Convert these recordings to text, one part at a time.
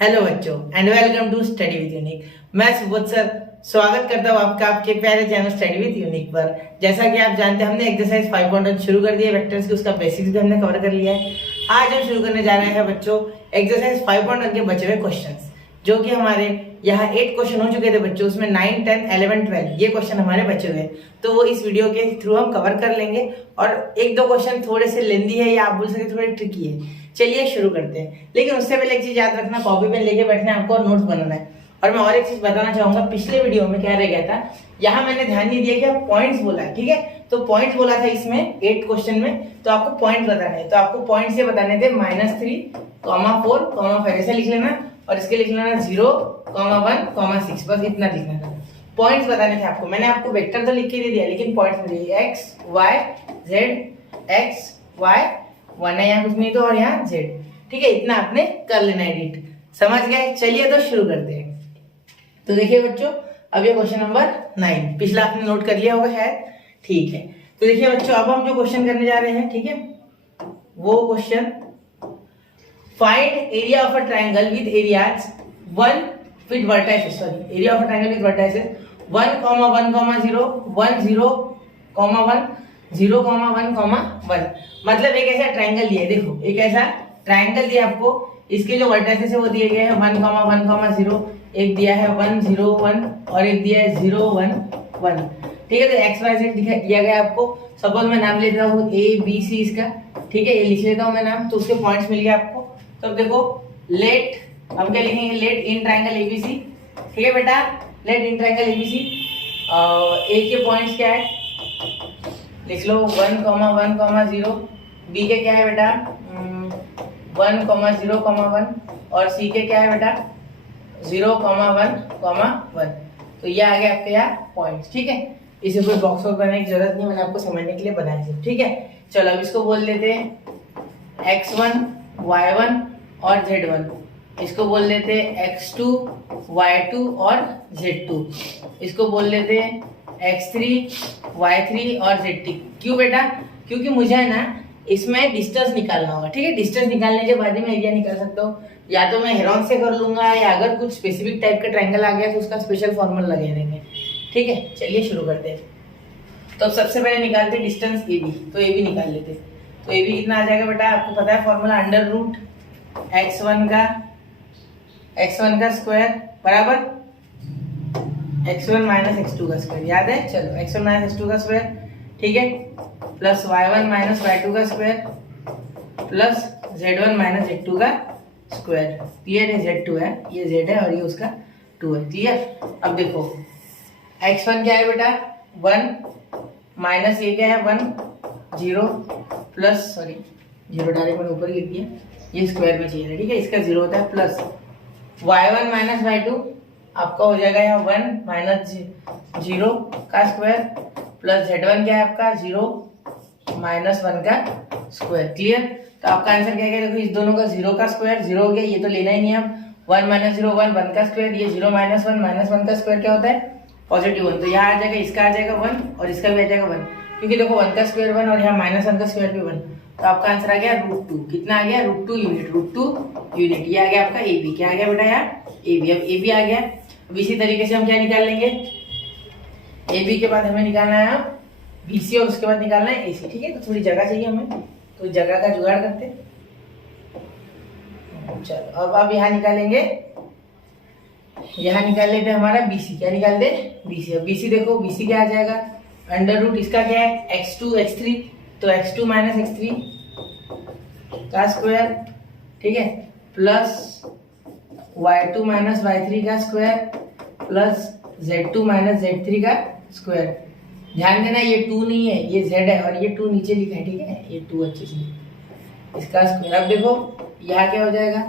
Hello बच्चों and welcome to study with Unique. मैं Subodh sir स्वागत करता हूँ आपका आपके प्यारे चैनल स्टडी विद यूनिक पर। जैसा कि आप जानते हैं हमने एक्सरसाइज 5.1 शुरू कर दिया है, वेक्टर्स की उसका बेसिक्स भी हमने कवर कर लिया है। आज हम शुरू करने जा रहे हैं बच्चों एक्सरसाइज 5.1 के बचे हुए क्वेश्चंस, जो कि हमारे यहाँ 8 क्वेश्चन हो चुके थे बच्चों, उसमें 9, 10, 11, 12 ये क्वेश्चन हमारे बचे हुए हैं, तो वो इस वीडियो के थ्रू हम कवर कर लेंगे। और एक दो क्वेश्चन थोड़े से लेंदी है या आप बोल सकते थोड़े ट्रिकी है। चलिए शुरू करते हैं, लेकिन उससे पहले एक चीज याद रखना, कॉपी पेन लेके बैठना है आपको और नोट्स बनाना है। और मैं और एक चीज बताना चाहूंगा, पिछले वीडियो में क्या रह गया था, यहाँ मैंने ध्यान नहीं दिया कि आप पॉइंट्स बोला है, ठीक है। तो पॉइंट्स बोला था इसमें 8 क्वेश्चन में, तो आपको पॉइंट बताने हैं। तो आपको पॉइंट्स ये बताने थे -3, 4, 5 ऐसे लिख लेना, और इसके लिख लेना 0, 1, 6, बस इतना लिखना था। पॉइंट्स बताने थे आपको। मैंने आपको वेक्टर तो लिख के दे दिया, लेकिन पॉइंट्स दिए x y z, x y 1 है यहाँ कुछ नहीं तो, और यहाँ z, ठीक है। इतना आपने कर लेना एडिट, समझ गए। चलिए तो शुरू करते हैं। तो देखिए बच्चों, अब ये क्वेश्चन नंबर 9, पिछला आपने नोट कर लिया होगा शायद, ठीक है। तो देखिए बच्चों, अब हम जो क्वेश्चन करने जा रहे हैं, ठीक है, वो question find area of a triangle with areas 1 with vertices, sorry area of a triangle with vertices 1, 1, 0, 1, 0, 1, 0, 1, 1। मतलब एक ऐसा ट्रायंगल दिया है, देखो एक ऐसा ट्रायंगल दिया आपको, इसके जो वर्टाइसेस है वो दिए गए हैं 1, 1, 0, एक दिया है 1, 0, 1 और एक दिया है 0, 1, 1, ठीक है। तो एक्स वाई जेड दिया गया आपको। सपोज मैं नाम ले लेता हूँ ए बी सी इसका, ठीक है, ये लिख लेता हूँ मैं नाम, तो उसके पॉइंट्स मिल गए आपको। तो अब देखो लेट, हम क्या लिखेंगे, लेट इन ट्रायंगल एबीसी, ठीक है बेटा, लेट इन ट्रायंगल एबीसी। ए के पॉइंट्स क्या है, लिख लो 1, 1, 0, बी के क्या है बेटा 1, 0, 1 और सी के क्या है बेटा 0, 1, 1। तो ये आ गया आपके यहाँ पॉइंट्स, ठीक है। इसे कोई बॉक्स वॉक्स बनाने की जरूरत नहीं, मैंने आपको समझने के लिए बनाया है, ठीक है। चलो अब इसको बोल देते हैं x1, y1 और z1। इसको बोल देते हैं x2, y2 और z2। इसको बोल देते हैं x3, y3 और z3। क्यों बेटा, क्योंकि मुझे है ना इसमें डिस्टेंस निकालना होगा, ठीक है। डिस्टेंस निकालने के बाद ही मैं एरिया निकाल सकता हूँ, या तो मैं हेरोन से कर लूंगा, या अगर कुछ स्पेसिफिक टाइप का ट्रायंगल आ गया तो उसका स्पेशल फॉर्मूला लगे रहेंगे, ठीक है। चलिए शुरू करते हैं। तो सबसे पहले निकालते हैं डिस्टेंस ए बी, तो ए बी निकाल लेते हैं। तो ए बी कितना आ जाएगा बेटा, आपको पता है फॉर्मूला, अंडर रूट x1 का स्क्वायर बराबर x1 माइनस x2 का स्क्वायर, याद है। चलो x1 माइनस x2 का स्क्वायर, ठीक है, प्लस y1 माइनस y2 का square plus z1 minus z2 का स्क्वायर। क्लियर है, z2 है, ये z है और ये उसका 2 है, क्लियर। अब देखो x1 क्या है बेटा 1 माइनस ये क्या है 1, 0 प्लस, सॉरी 0 डायरेक्ट मैंने ऊपर लिख दिया, ये स्क्वायर में चाहिए, ठीक है, इसका 0 होता है, प्लस y1 माइनस y2 आपका हो जाएगा यहाँ 1 माइनस 0 का स्क्वायर प्लस z1 क्या है आपका 0 माइनस 1 का स्क्वायर। क्लियर। तो आपका आंसर क्या है, देखो इस दोनों का 0 का स्क्वायर 0 हो गया, ये तो लेना ही नहीं है। 1 माइनस 0 1, 1 का स्क्वायर, ये 0 माइनस 1 का स्क्वायर क्या होता है पॉजिटिव 1। तो यहाँ आ जाएगा, इसका आ जाएगा 1 और इसका भी आ जाएगा 1, क्योंकि देखो 1 का स्क्वायर 1 और यहाँ माइनस 1 का स्क्वायर भी 1। तो आपका आंसर आ गया √2। कितना आ गया, √2 यूनिट, √2 यूनिट। ये आ गया आपका ए बी, क्या आ गया बेटा यहाँ ए बी। अब ए बी आ गया, अब इसी तरीके से हम क्या निकाल लेंगे, ए बी के बाद हमें निकालना है बी सी और उसके बाद निकालना है ए सी, ठीक है। तो थोड़ी जगह चाहिए हमें, तो जगह का जुगाड़ करते। चलो अब यहाँ निकालेंगे, यहाँ निकाल लेते हैं हमारा बी सी, क्या निकाल दे बी सी। अब बी सी देखो, बी सी क्या आ जाएगा, अंडर रूट इसका क्या है x2 x3, तो x2 माइनस x3 का स्क्वायर, ठीक है, प्लस y2 माइनस y3 का square plus z2 minus z3 का स्क्वायर। ध्यान देना ये 2 नहीं है, ये z है और ये 2 नीचे लिखा है, ठीक है, ये 2 अच्छे से इसका स्क्वायर। अब देखो यहाँ क्या हो जाएगा,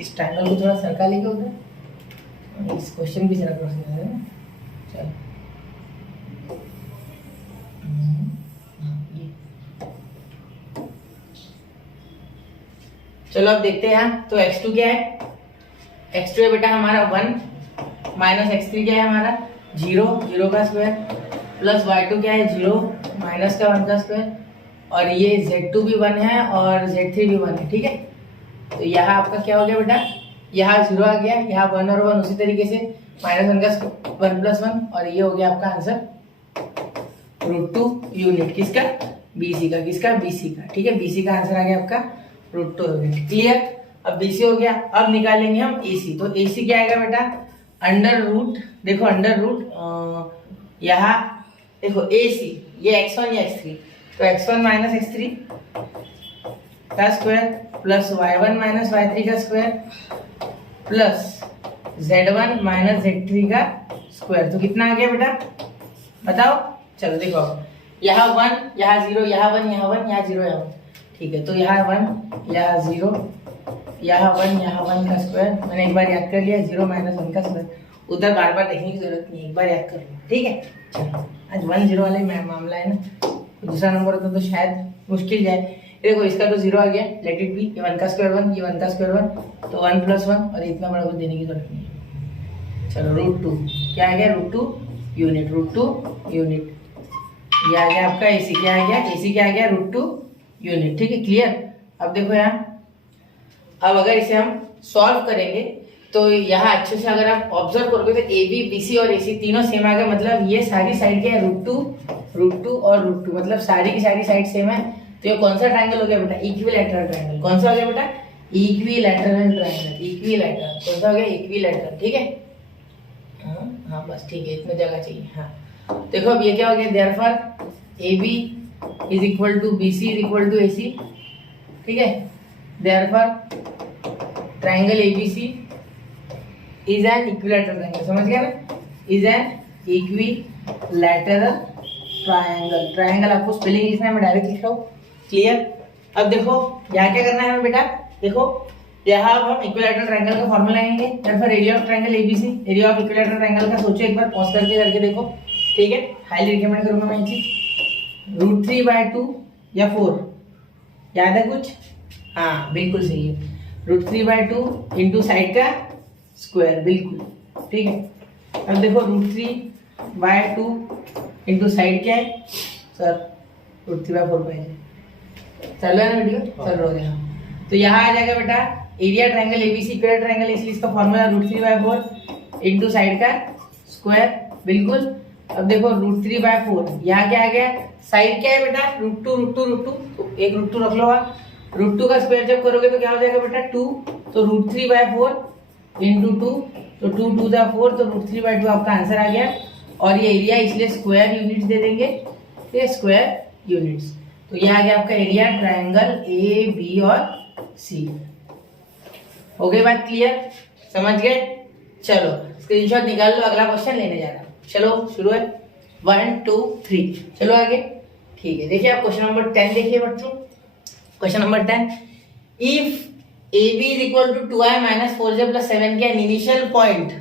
इस ट्रायंगल को थोड़ा सरका लेके उधर, इस क्वेश्चन भी जरा क्रॉस कर देना। चलो चलो अब देखते हैं यहाँ। तो x2 क्या है, x2 है बेटा हमारा 1 माइनस x3 क्या है हमारा 0, 0 का स्क्वायर प्लस y2 क्या है 0 माइनस का 1 का स्क्वायर, और ये z2 भी 1 है और z3 भी 1 है, ठीक है। तो यहाँ आपका क्या हो गया बेटा यहाँ 0 आ गया, यहाँ 1 और 1 उसी तरीके से -1 का 1 + 1, और ये हो गया आपका आंसर √2 यूनिट। किसका? BC का। किसका? BC का। ठीक है, BC का आंसर आ गया आपका √2 यूनिट। क्लियर? अब BC हो गया, अब निकालेंगे हम AC। तो AC क्या आएगा बेटा? √, देखो √, यहाँ देखो AC ये x1 या x3, तो x1 - x3 का स्क्वायर प्लस y1 - y3 का स्क्वायर प्लस z1 - z3 का स्क्वायर। तो कितना आ गया बेटा? बताओ। चलो देखो, यहाँ 1, यहाँ 0, यहाँ 1, यहाँ 1, यहाँ 0, यहाँ 1। ठीक है, तो यहाँ 1, यहाँ 0, यहाँ 1, यहाँ 1 का स्क्वायर। मैंने एक बार याद कर लिया, 0 - 1 का स्क्वायर। उधर बार बार देखने की जरूरत नहीं है, एक बार याद कर लो। ठीक है, चलो आज 1 0 वाले मामला है ना, दूसरा नंबर होता तो शायद मुश्किल जाए। देखो इसका तो 0 आ गया, लेट इट बी। ये 1 का स्क्वायर 1, ये 1 का स्क्वायर 1, तो 1 + 1, और इतना बड़ा कुछ देने की जरूरत नहीं है। चलो √2 क्या आ गया? √2 यूनिट। √2 यूनिट ये आ गया आपका AC। क्या आ गया? AC क्या आ गया? √2 यूनिट। ठीक है, क्लियर? अब देखो यहाँ, अब अगर इसे हम सॉल्व करेंगे तो यहाँ अच्छे से अगर आप ऑब्जर्व करोगे तो AB, BC और AC तीनों सेम आ गए। मतलब ये सारी साइड क्या है? √2 और √2, मतलब सारी की सारी साइड सेम है। तो ये कौन सा ट्रायंगल हो गया बेटा? Equilateral triangle. कौन सा हो गया बेटा? Equilateral triangle. इक्विलैटरल कौन सा हो गया? इक्विलैटरल। ठीक है, हाँ बस ठीक है, इतने जगह चाहिए। हाँ देखो अब ये क्या हो गया? Therefore AB = BC = AC। ठीक है, therefore triangle ABC is an equilateral triangle. समझ गया ना? Is an equilateral triangle. Triangle आपको स्पेलिंग लिखना है, मैं डायरेक्ट लिख रहा हूँ। क्लियर? अब देखो यहाँ क्या करना है हमें बेटा? देखो यहाँ अब हम इक्विलैटरल ट्रायंगल का फॉर्मूला लेंगे। फिर area of triangle ABC, area of equilateral triangle का सोचो एक बार, पॉज करके देखो। ठीक है, हाईली रिकमेंड करूंगा मैं ये चीज। √3/2 या 4 याद है कुछ? हाँ बिल्कुल सही है, √3/2 इंटू साइड का स्क्वायर। बिल्कुल ठीक है। अब देखो √3/2 इंटू साइड क्या है सर? √3/4 पाएंगे। चल रहा है ना वीडियो? चल रहा है। तो यहाँ आ जाएगा बेटा area triangle ABC equilateral triangle, इसलिए इसका फॉर्मूला √3/4 इंटू साइड का स्क्वायर। बिल्कुल। अब देखो √3/4 यहाँ क्या आ गया? साइड क्या है बेटा? √2 तो एक √2 रख लो आप। √2 का स्क्वायर जब करोगे तो क्या हो जाएगा बेटा? 2। तो √3/4 इंटू 2, तो 2 × 2 = 4, तो √3/2 आपका आंसर आ गया। और ये एरिया इसलिए स्क्वायर यूनिट्स दे देंगे, ये स्क्वायर यूनिट्स। तो ये आ गया आपका एरिया ट्रायंगल AB और C। हो गई बात क्लियर? समझ गए? चलो स्क्रीनशॉट निकाल लो, अगला क्वेश्चन लेने जा रहा हूं। चलो शुरू है, 1 2 3। चलो आगे। ठीक है, देखिए आप क्वेश्चन नंबर 10 देखिए बच्चों। Question number 10, if AB = 2i - 4j + 7k an initial point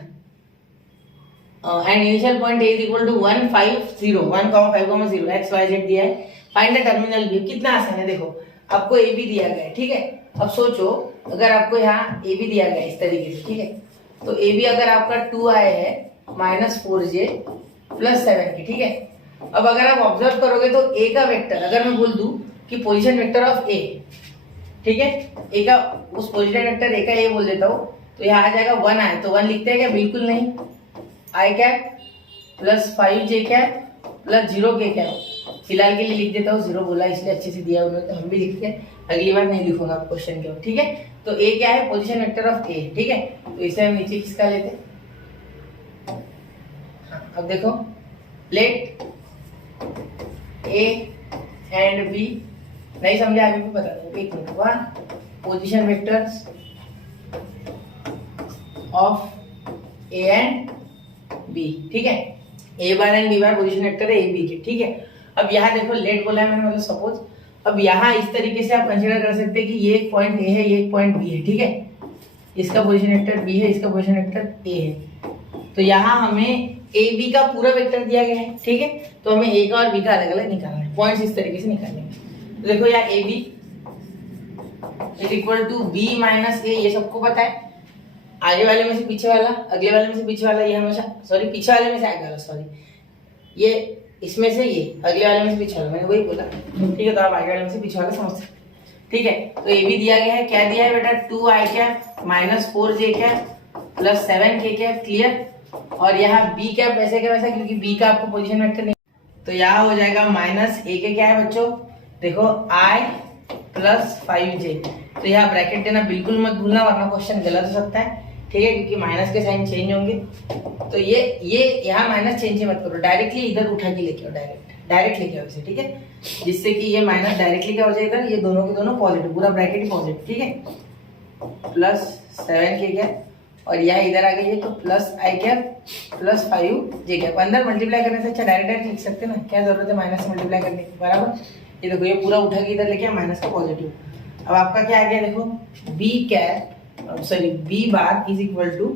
and initial point A = 1 5 0 1, 5, 0 x y z दिया है। Find the terminal B। कितना आसान है, देखो आपको AB दिया गया है। ठीक है, अब सोचो अगर आपको यहाँ AB दिया गया है इस तरीके से। ठीक है, तो AB अगर आपका 2i है -4j + 7k। ठीक है, अब अगर आप ऑब्जर्व करोगे तो A का वेक्टर, अगर मैं बोल दूं कि पोजीशन वेक्टर ऑफ A, ठीक है, A का उस पोजीशन वेक्टर A का A बोल देता हूँ, तो यहाँ आ जाएगा 1 आए, तो 1 लिखते हैं क्या? बिल्कुल नहीं। i cap + 5j cap + 0k cap. फिलहाल के लिए लिख देता हूँ, 0 बोला इसलिए अच्छे से दिया उन्होंने, तो हम भी लिखते हैं। अगली बार नहीं लिखूंगा आप क्वेश्चन के। ठीक है, तो A क्या है? Position vector of A। ठीक है, तो इसे हम नीचे किसका लेते? हाँ, अब देखो लेट A एंड B, नहीं समझे आगे भी बता दो, एक minute. 1 position vectors of A and B। ठीक है, A bar and B bar position vector है A B के। ठीक है, अब यहाँ देखो लेट बोला है मैंने, मतलब सपोज। अब यहाँ इस तरीके से आप कंसीडर कर सकते हैं कि ये एक पॉइंट A है, ये एक पॉइंट B है। ठीक है, इसका पोजीशन वेक्टर B है, इसका पोजीशन वेक्टर A है। तो यहाँ हमें AB का पूरा वेक्टर दिया गया है। ठीक है, तो हमें A का और B का अलग अलग निकालना है, पॉइंट्स इस तरीके से निकालेंगे। तो देखो यहाँ AB = B - A, ये सबको पता है। आगे वाले में से पीछे वाला, अगले वाले में से पीछे वाला, ये हमेशा सॉरी पीछे वाले में से आगे वाला, सॉरी ये इसमें से ये, अगले वाले में से पीछे वाला, मैंने वही बोला। ठीक है, तो आप आगे वाले में से पीछे वाला समझ सकते। ठीक है। तो ये भी दिया गया है, क्या दिया है बेटा, 2i cap minus 4j cap plus 7k cap, clear. और यहाँ b कैप वैसे क्या वैसा, क्योंकि b का आपको पोजीशन वेक्टर नहीं, तो यहाँ हो जाएगा माइनस a के क्या है बच्चों, देखो i प्लस 5j। तो यहाँ ब्रैकेट देना बिल्कुल मत भूलना, वरना क्वेश्चन गलत हो सकता है, ठीक है, क्योंकि माइनस के साइन चेंज होंगे। तो ये यहाँ माइनस चेंज मत करो, डायरेक्टली इधर उठा के लेके आओ, डायरेक्ट लेके आओ इसे, ठीक है, जिससे कि ये माइनस डायरेक्टली क्या हो जाएगा, ये दोनों के दोनों पॉजिटिव, पूरा ब्रैकेट ही पॉजिटिव, ठीक है, प्लस 7k कैप, और यहाँ इधर आ गई है तो plus i cap plus 5j cap. अंदर मल्टीप्लाई करने से अच्छा डायरेक्ट लिख सकते ना, क्या जरूरत है माइनस से मल्टीप्लाई करने की, बराबर। ये देखो ये पूरा उठा के इधर लेके माइनस का पॉजिटिव। अब आपका क्या आ गया, देखो b cap sorry b bar is equal to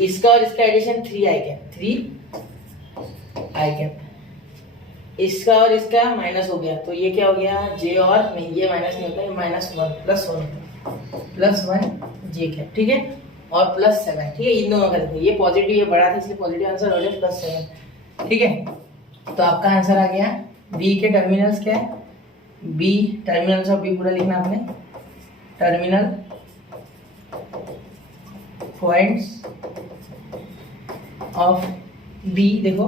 इसका और इसका addition 3i cap, 3i cap, इसका और इसका माइनस हो गया, तो ये क्या हो गया, j और नहीं, ये माइनस नहीं होता, ये minus 1 plus 1 plus 1j cap, ठीक है, और प्लस 7, ठीक है, इन दोनों का देखो ये पॉजिटिव, ये बड़ा था इसलिए पॉजिटिव आंसर हो गया प्लस 7, ठीक है। तो आपका आंसर आ गया, b के टर्मिनल्स क्या है, b टर्मिनल्स ऑफ b पूरा लिखना आपने, टर्मिनल पॉइंट्स ऑफ b देखो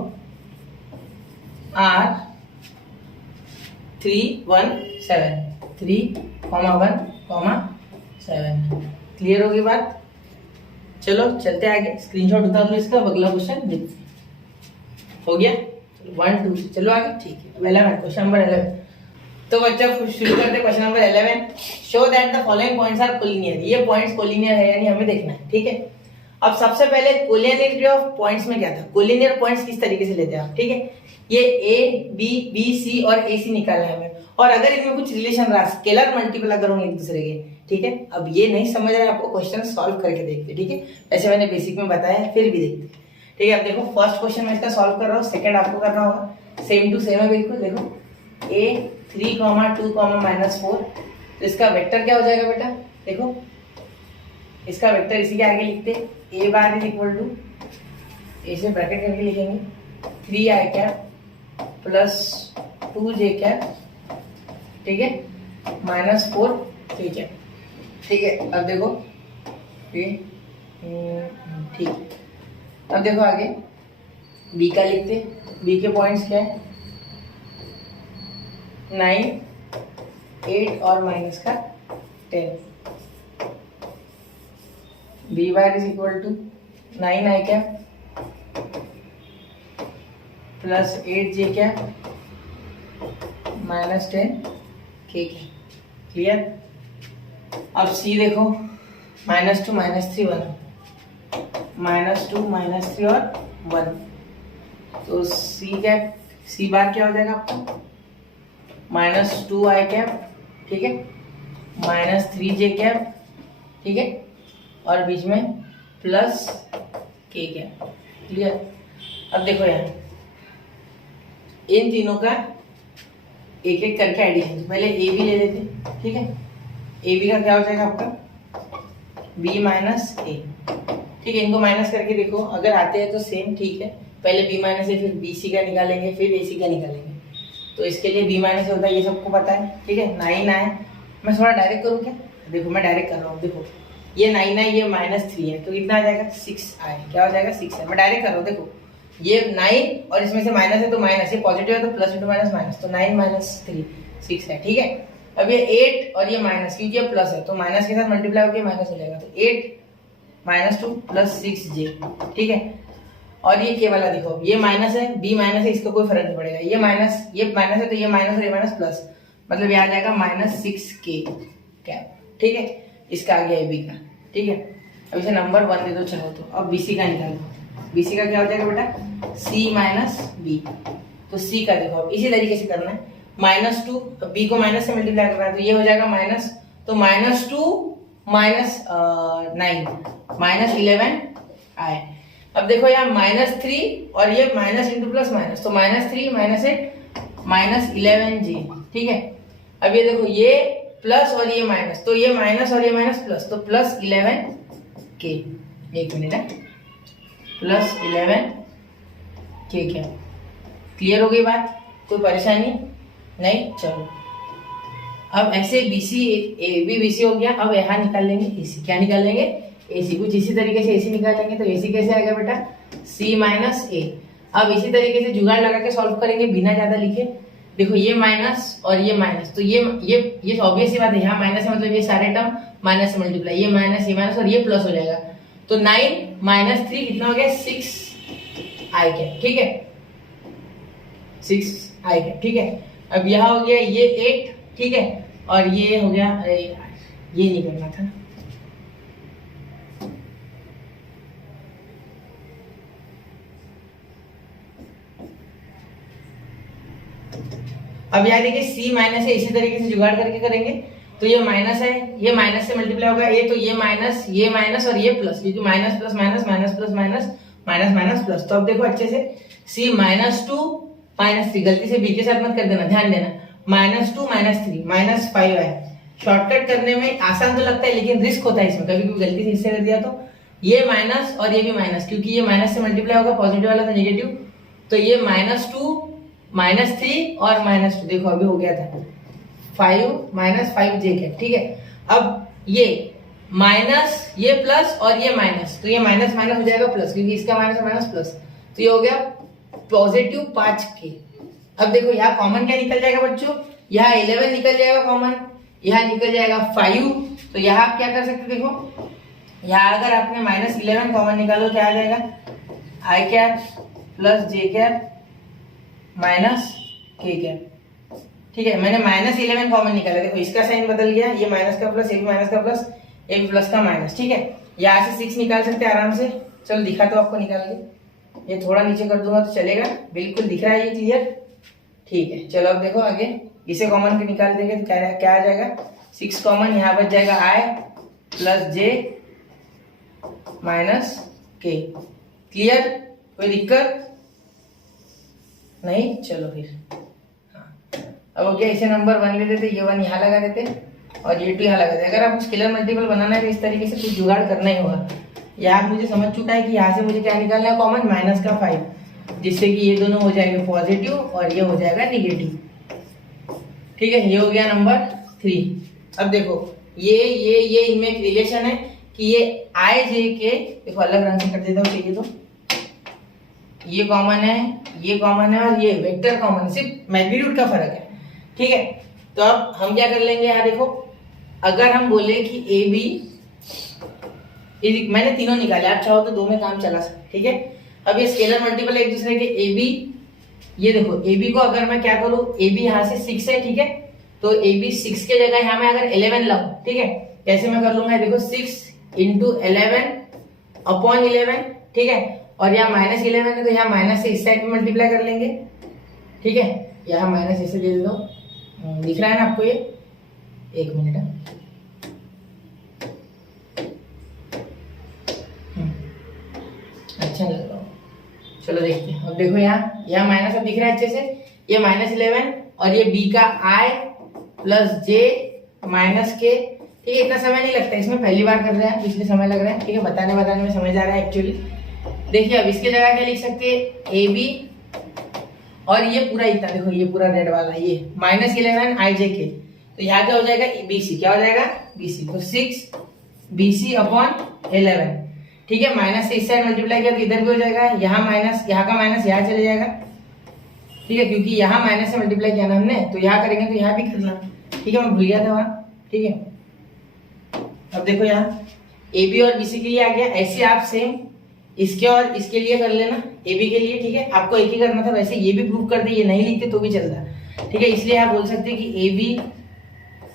r 3, 1, 7, 3, 1, 7, क्लियर होगी बात। चलो चलते आगे, स्क्रीनशॉट उतार लो इसका, अगला क्वेश्चन देखते, हो गया 1, 2, चलो आगे, ठीक है। 11 क्वेश्चन नंबर 11। तो बच्चा शुरू करते question number 11। Show that the following points are collinear, ये पॉइंट्स कोलिनियर है यानी हमें देखना है, ठीक है। अब सबसे पहले कोलिनियरिटी ऑफ पॉइंट्स में क्या था, कोलिनियर पॉइंट्स किस तरीके से लेते हैं आप, ठीक है, ये a b b c और ac निकालना है हमें, और अगर इनमें कुछ रिलेशन रहा, स्केलर मल्टीपल अगर होंगे एक दूसरे के, ठीक है। अब ये नहीं समझ रहे आपको, क्वेश्चन सॉल्व करके देखते, ठीक है, ऐसे मैंने बेसिक में बताया फिर भी देखते, ठीक है। अब देखो फर्स्ट क्वेश्चन मैं इसका सॉल्व कर रहा हूँ, सेकंड आपको करना होगा, सेम टू सेम है बिल्कुल। देखो a 3, 2, -4, तो इसका वेक्टर क्या हो जाएगा बेटा, देखो इसका वेक्टर इसी के आगे लिखते, a bar is equal to, a से ब्रैकेट करके लिखेंगे 3i cap plus 2j cap, ठीक है, -4k कैप, ठीक है। अब देखो ठीक, अब देखो आगे b का लिखते, b के पॉइंट्स क्या है, 9, 8 और माइनस का 10, b bar is equal to 9i cap plus 8j cap -10k cap, clear. अब c देखो -2, -3, 1, -2, -3 और 1, तो c कैप, c बार क्या हो जाएगा आपका, -2i कैप, ठीक है, -3j कैप, ठीक है, और बीच में प्लस k कैप, क्लियर। अब देखो यार इन तीनों का एक एक करके एडिशन, पहले ए बी ले लेते, ठीक है, ए बी का क्या हो जाएगा आपका, b माइनस ए, ठीक है, इनको माइनस करके देखो, अगर आते हैं तो सेम, ठीक है, पहले b माइनस ए फिर bc का निकालेंगे फिर ac का निकालेंगे, तो इसके लिए b माइनस होता है, ये सबको पता है, ठीक है। 9 आए, मैं थोड़ा डायरेक्ट करूँ क्या, देखो मैं डायरेक्ट कर रहा हूँ, देखो ये 9 है, ये -3 है, तो कितना आ जाएगा, 6 आए, क्या हो जाएगा 6 है, मैं डायरेक्ट कर रहा हूँ, देखो ये 9 और इसमें से माइनस है तो माइनस, ये पॉजिटिव है तो प्लस इंटू माइनस माइनस, तो 9 - 3 6 है, ठीक है। अब ये 8 और ये माइनस, क्योंकि ये प्लस है तो माइनस के साथ मल्टीप्लाई होकर माइनस हो जाएगा, तो 8 - 2 प्लस 6j, ठीक है। और ये के वाला देखो, ये माइनस है, b माइनस है, इसका कोई फर्क नहीं पड़ेगा, ये माइनस है तो ये माइनस और ये माइनस प्लस, मतलब ये आ जाएगा -6k कैप, ठीक है, इसका आ गया है b का, ठीक है। अब इसे नंबर 1 दे दो चाहो तो। अब bc का निकालो, bc का क्या हो जाएगा बेटा, c माइनस b, तो c का देखो अब इसी तरीके से करना है, -2, b को माइनस से मल्टीप्लाई करना है, तो ये हो जाएगा माइनस, तो -2 -9 -11 आए। अब देखो यहाँ -3 और ये माइनस इंटू प्लस माइनस, तो -3 -8 -11j, ठीक है। अब ये देखो ये प्लस और ये माइनस, तो ये माइनस और ये माइनस प्लस, तो प्लस 11k, एक मिनट है, प्लस 11k क्या, क्लियर हो गई बात, कोई परेशानी नहीं, चलो अब ऐसे BC ए बी BC हो गया। अब यहाँ निकाल लेंगे AC। क्या निकाल लेंगे? AC। कुछ इसी तरीके से AC निकालेंगे तो AC कैसे आएगा बेटा? C minus A। अब इसी तरीके से जुगाड़ लगा के सॉल्व करेंगे बिना ज्यादा लिखे। देखो ये माइनस और ये माइनस, तो ये ऑब्वियस ही बात है, यहाँ माइनस है मतलब ये सारे टर्म माइनस से मल्टीप्लाई, ये माइनस और ये प्लस हो जाएगा। तो 9 माइनस 3 कितना हो गया? 6 आई कैप। ठीक है, 6 आई कैप। ठीक है, अब यहाँ हो गया ये 8। ठीक है, और ये हो गया, अरे यार ये नहीं करना था। अब यहाँ देखिए C माइनस है, इसी तरीके से जुगाड़ करके करेंगे। तो ये माइनस है, ये माइनस से मल्टीप्लाई होगा, ये तो ये माइनस और ये प्लस, क्योंकि minus plus minus minus plus minus minus minus plus. तो अब देखो अच्छे से C -2 -3, गलती से B के साथ मत कर देना, ध्यान देना। -2 -3 -5 है। शॉर्टकट करने में आसान तो लगता है लेकिन रिस्क होता है इसमें, कभी कभी गलती से इससे कर दिया तो ये माइनस और ये भी माइनस, क्योंकि ये माइनस से मल्टीप्लाई होगा, पॉजिटिव वाला तो नेगेटिव। तो ये -2 -3 और -2, देखो अभी हो गया था 5 -5 j कैप। ठीक है, अब ये माइनस, ये प्लस और ये माइनस, तो ये माइनस माइनस हो जाएगा प्लस, क्योंकि इसका माइनस और माइनस प्लस, तो ये हो गया पॉजिटिव 5k। अब देखो यहाँ कॉमन क्या निकल जाएगा बच्चों? यहाँ 11 निकल जाएगा कॉमन, यहाँ निकल जाएगा 5। तो यहाँ आप क्या कर सकते, देखो यहाँ अगर आपने -11 कॉमन निकालो क्या आ जाएगा? आई cap plus j cap minus के कैप। ठीक है, मैंने -11 कॉमन निकाला, देखो इसका साइन बदल गया, ये माइनस का प्लस, ये भी माइनस का प्लस, ये भी प्लस का माइनस। ठीक है, यहाँ से 6 निकाल सकते हैं आराम से। चलो दिखा तो आपको निकाल के, ये थोड़ा नीचे कर दूंगा तो चलेगा, बिल्कुल दिख रहा है ये क्लियर? ठीक है, चलो अब देखो आगे इसे कॉमन के निकाल देंगे तो क्या आ जाएगा? 6 कॉमन, यहाँ बच जाएगा आई प्लस जे माइनस के। क्लियर? कोई दिक्कत नहीं? चलो फिर अब हो गया, इसे नंबर 1 ले देते, ये 1 यहाँ लगा देते और ये 2 यहाँ लगा देते। अगर आपको स्केलर मल्टीपल बनाना है तो इस तरीके से कुछ जुगाड़ करना ही होगा। यहाँ मुझे समझ चुका है कि यहाँ से मुझे क्या निकालना है कॉमन, माइनस का 5, जिससे कि ये दोनों हो जाएंगे पॉजिटिव और ये हो जाएगा निगेटिव। ठीक है, ये हो गया नंबर 3। अब देखो ये इनमें एक रिलेशन है कि ये आई जे के, देखो अलग रंग से कर देता हूँ चाहिए तो, ये कॉमन है, ये कॉमन है और ये वेक्टर कॉमन है, सिर्फ मैग्नीट्यूड का फर्क है। ठीक है, तो अब हम क्या कर लेंगे, यहाँ देखो अगर हम बोले कि ए बी, मैंने तीनों निकाले, आप चाहो तो 2 में काम चला सकते। ठीक है, अब ये स्केलर मल्टीपल एक दूसरे के, ए बी, ये देखो ए बी को अगर मैं क्या करूँ, ए बी यहाँ से 6 है। ठीक है, तो ए बी 6 के जगह यहाँ मैं अगर 11 लाऊं, ठीक है, कैसे मैं कर लूंगा, देखो 6 × 11/11। ठीक है, और यहाँ -11 है तो यहाँ माइनस से इस साइड में मल्टीप्लाई कर लेंगे। ठीक है, यहाँ माइनस ऐसे दे दो, दिख रहा है ना आपको ये? 1 मिनट है, अच्छा लग रहा है, चलो देखते हैं। अब देखो यहाँ माइनस अब दिख रहा है अच्छे से, ये -11 और ये b का i प्लस j माइनस के। ठीक है, इतना समय नहीं लगता, इसमें पहली बार कर रहे हैं इसलिए समय लग रहा है। ठीक है, बताने में समझ आ रहा है एक्चुअली। देखिए अब इसके जगह क्या लिख सकते हैं, ए बी और ये पूरा इतना, देखो ये पूरा रेड वाला, ये -11 आई जे के, तो यहाँ क्या हो जाएगा, BC क्या हो जाएगा, BC, तो 6 BC/11। ठीक है, माइनस से इस साइड मल्टीप्लाई किया तो इधर भी हो जाएगा, यहाँ माइनस, यहाँ का माइनस यहाँ चले जाएगा। ठीक है, क्योंकि यहाँ माइनस से मल्टीप्लाई किया ना हमने, तो यहाँ करेंगे तो यहाँ भी करना। ठीक है, मैं भूल गया था वहाँ। ठीक है, अब देखो यहाँ ए बी और BC के लिए आ गया, ऐसे आप सेम इसके और इसके लिए कर लेना, ए बी के लिए। ठीक है, आपको एक ही करना था, वैसे ये भी प्रूव कर दे, ये नहीं लिखते तो भी चलता। ठीक है, इसलिए आप बोल सकते हैं कि A B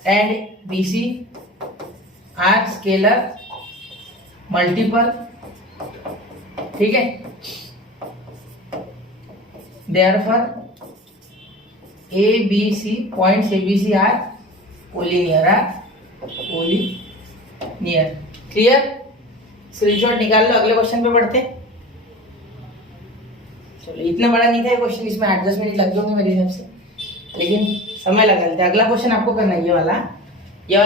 and BC are scalar multiple. ठीक है, therefore ABC points ABC are collinear, clear? Screenshot निकाल लो, अगले क्वेश्चन पे बढ़ते। चलो इतना बड़ा नहीं था ये क्वेश्चन, इसमें 8-10 मिनट लग जाएंगे मेरे हिसाब से, लेकिन समय लगा लेते। अगला क्वेश्चन आपको करना है, ये वाला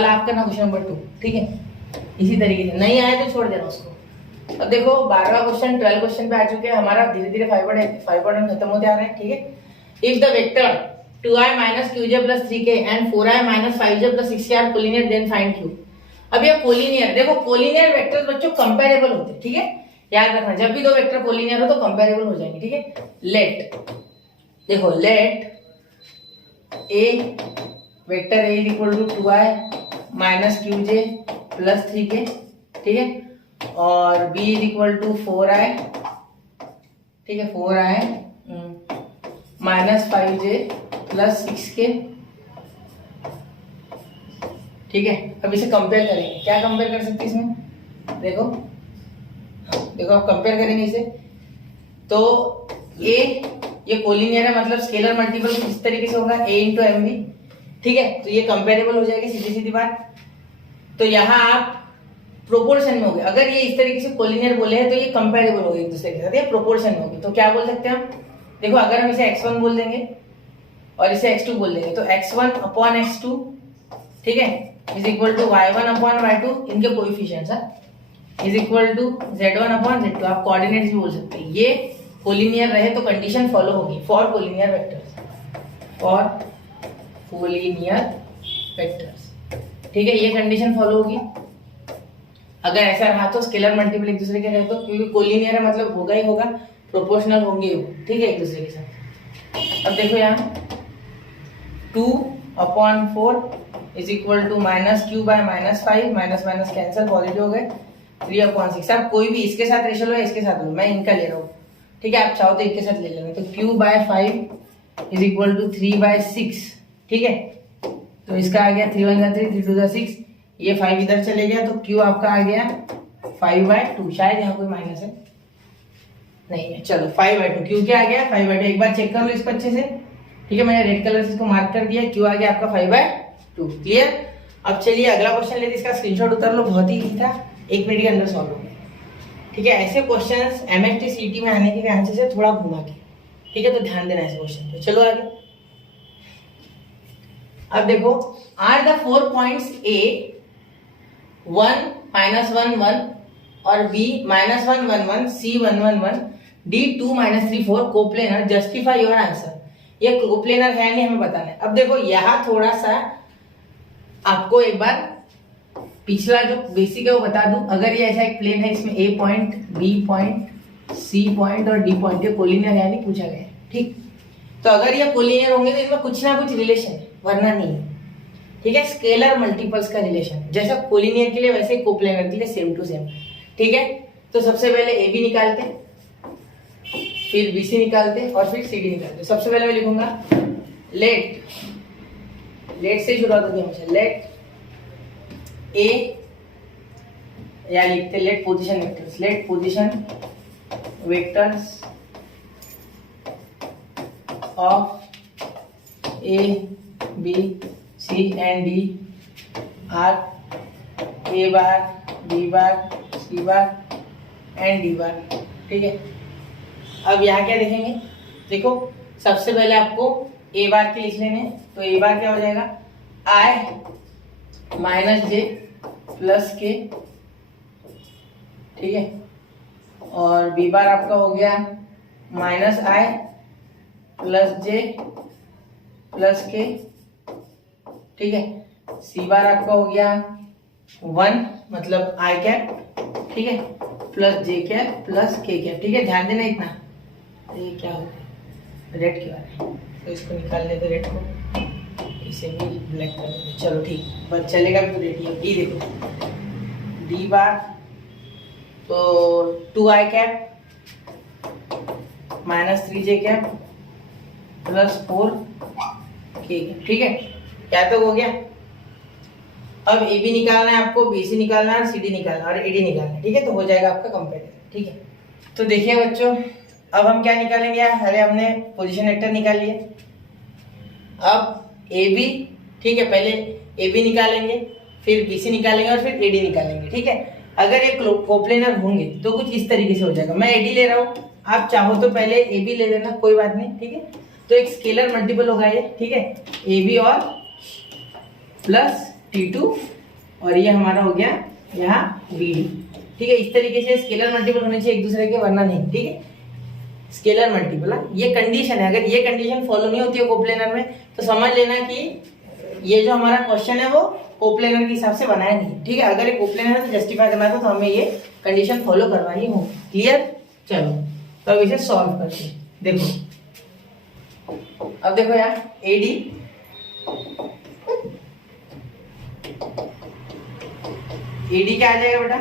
आप करना, क्वेश्चन नंबर 2। ठीक है, इसी तरीके से, नहीं आया तो छोड़ देना उसको। अब देखो 12वां क्वेश्चन 12 क्वेश्चन पे आ चुके हैं, हमारा धीरे धीरे 5 पॉइंट खत्म होते आ रहे हैं। ठीक है, if the vector 2i minus qj plus 3k and 4i minus 5j plus 6k are collinear, then find q। अब ये कोलिनियर, देखो कोलिनियर वेक्टर्स बच्चों कंपेरेबल होते हैं, ठीक है, याद रखना जब भी दो वेक्टर कोलिनियर हो तो कंपेरेबल हो जाएंगे, ठीक है। लेट, देखो let a vector a equal to 2i minus qj plus 3k, ठीक है, और b is equal to 4i, ठीक है, 4i minus 5j plus 6k, ठीक है। अब इसे कंपेयर करेंगे, क्या कंपेयर कर सकते हैं इसमें, देखो देखो आप कंपेयर करेंगे इसे तो a ये कोलिनियर है, मतलब स्केलर मल्टीपल इस तरीके से होगा a इंटू एम बी, ठीक है, तो ये कंपेरेबल हो जाएगी, सीधी सीधी बात। तो यहाँ आप प्रोपोर्शन में हो गए, अगर ये इस तरीके से कोलिनियर बोले हैं तो ये कंपेरेबल हो गए एक दूसरे के साथ, ये प्रोपोर्शन में होगी। तो क्या बोल सकते हैं हम, देखो अगर हम इसे x1 बोल देंगे और इसे x2 बोल देंगे तो x1 अपॉन x2, ठीक है, is equal to y1 upon y2, इनके coefficients is equal to z1 upon z2, आप कोऑर्डिनेट्स भी बोल सकते हैं। ये कोलिनियर रहे तो कंडीशन फॉलो होगी for collinear vectors, for collinear vectors, ठीक है, ये कंडीशन फॉलो होगी। अगर ऐसा रहा तो स्केलर मल्टीपल एक दूसरे के रहे तो, क्योंकि कोलिनियर है मतलब होगा ही होगा, प्रोपोर्शनल होंगे, ठीक है, एक दूसरे के साथ। अब देखो यहाँ 2 upon 4 is equal to minus q by minus 5, minus minus cancel, positive हो गए, 3 अपॉन 6। आप कोई भी इसके साथ रेशो लो, इसके साथ लो, मैं इनका ले रहा हूँ, ठीक है, आप चाहो तो इनके साथ ले लेना। तो q by 5 is equal to 3 by 6, ठीक है, तो इसका आ गया 3 1 जा 3, 3 2 जा 6, ये 5 इधर चले गया तो क्यू आपका आ गया 5 बाय 2, शायद यहाँ कोई माइनस है, नहीं है, चलो 5 बाय 2, क्यू क्या आ गया 5 बाय 2, एक बार चेक कर लो इसको अच्छे से, ठीक है, मैंने रेड कलर से इसको मार्क कर दिया, क्यू आ गया आपका 5 बाय 2, क्लियर। अब चलिए अगला क्वेश्चन लेते, इसका स्क्रीनशॉट उतार लो, बहुत ही इजी था, 1 मिनट के अंदर सॉल्व हो गया, ठीक है। ऐसे क्वेश्चंस एमएसटी सीटी में आने के चांसेस है थोड़ा घुमा के, ठीक है, तो ध्यान देना ऐसे क्वेश्चन पे। चलो आगे, अब देखो आर द 4 पॉइंट्स ए 1 -1 1 और b -1 1 1 c 1 1 1 d 2 -3 4 coplanar, justify your answer. ये कोप्लेनर है नहीं, हमें बताना है। अब देखो यहाँ थोड़ा सा आपको एक बार पिछला जो बेसिक है वो बता दूं। अगर ये ऐसा एक प्लेन है, इसमें a point, b point, c point और d पॉइंट, ये कोलिनियर है नहीं, पूछा गया है, ठीक। तो अगर ये कोलिनियर होंगे तो इनमें कुछ ना कुछ रिलेशन है, वरना नहीं है, ठीक है। स्केलर मल्टीपल्स का रिलेशन जैसा कोलिनियर के लिए वैसे कोप्लेनर के लिए सेम टू सेम, ठीक है। तो सबसे पहले ए बी निकालते, फिर बी सी निकालते और फिर सी डी निकालते। सबसे पहले मैं लिखूंगा लेट, लेट से शुरुआत होती है हमेशा, लेट ए, या लिखते let position vectors, let position vectors of A B C and D are a bar, b bar, c bar and d bar, ठीक है। अब यहाँ क्या देखेंगे, देखो सबसे पहले आपको ए बार के लिख लेने, तो ए बार क्या हो जाएगा आई माइनस जे प्लस के, ठीक है, और बी बार आपका हो गया माइनस आई प्लस जे प्लस के, ठीक है। सी बार आपका हो गया 1 मतलब आई कैप, ठीक है, प्लस जे कैप प्लस के कैप, ठीक है। ध्यान देना इतना, ये क्या हो गया रेड क्यों आ रहा है, तो इसको निकाल लेते रेड को, इसे भी ब्लैक कर देते, चलो ठीक, बस चलेगा भी। तो रेड डी देखो, डी बार तो 2 आई कैप माइनस 3 जे कैप प्लस 4 के कैप, ठीक है, क्या तो हो गया। अब ए बी निकालना है आपको, बी सी निकालना है, सी डी निकालना है और ए डी निकालना है, ठीक है, तो हो जाएगा आपका कंपेरेटर, ठीक है। तो देखिए बच्चों, अब हम क्या निकालेंगे, अरे हमने पोजीशन वेक्टर निकाल लिए, अब ए बी, ठीक है, पहले ए बी निकालेंगे, फिर बी सी निकालेंगे और फिर ए डी निकालेंगे, ठीक है। अगर ये कोप्लेनर होंगे तो कुछ इस तरीके से हो जाएगा। मैं ए डी ले रहा हूँ, आप चाहो तो पहले ए बी ले लेना, कोई बात नहीं, ठीक है। तो एक स्केलर मल्टीपल होगा ये, ठीक है, ए बी और प्लस T2 और ये हमारा हो गया यहाँ BD, ठीक है। इस तरीके से स्केलर मल्टीपल होने चाहिए एक दूसरे के, वरना नहीं, ठीक है। Scalar multiple. ये कंडीशन है, अगर ये कंडीशन फॉलो नहीं होती है कोप्लेनर में तो समझ लेना कि ये जो हमारा क्वेश्चन है वो कोप्लेनर के हिसाब से बनाया नहीं। ठीक है, अगर ये कोप्लेनर है तो जस्टिफाई करना था तो हमें ये कंडीशन फॉलो करवानी हो। क्लियर? चलो तो अब इसे सॉल्व करते हैं। देखो अब देखो यार एडी एडी क्या आ जाएगा बेटा?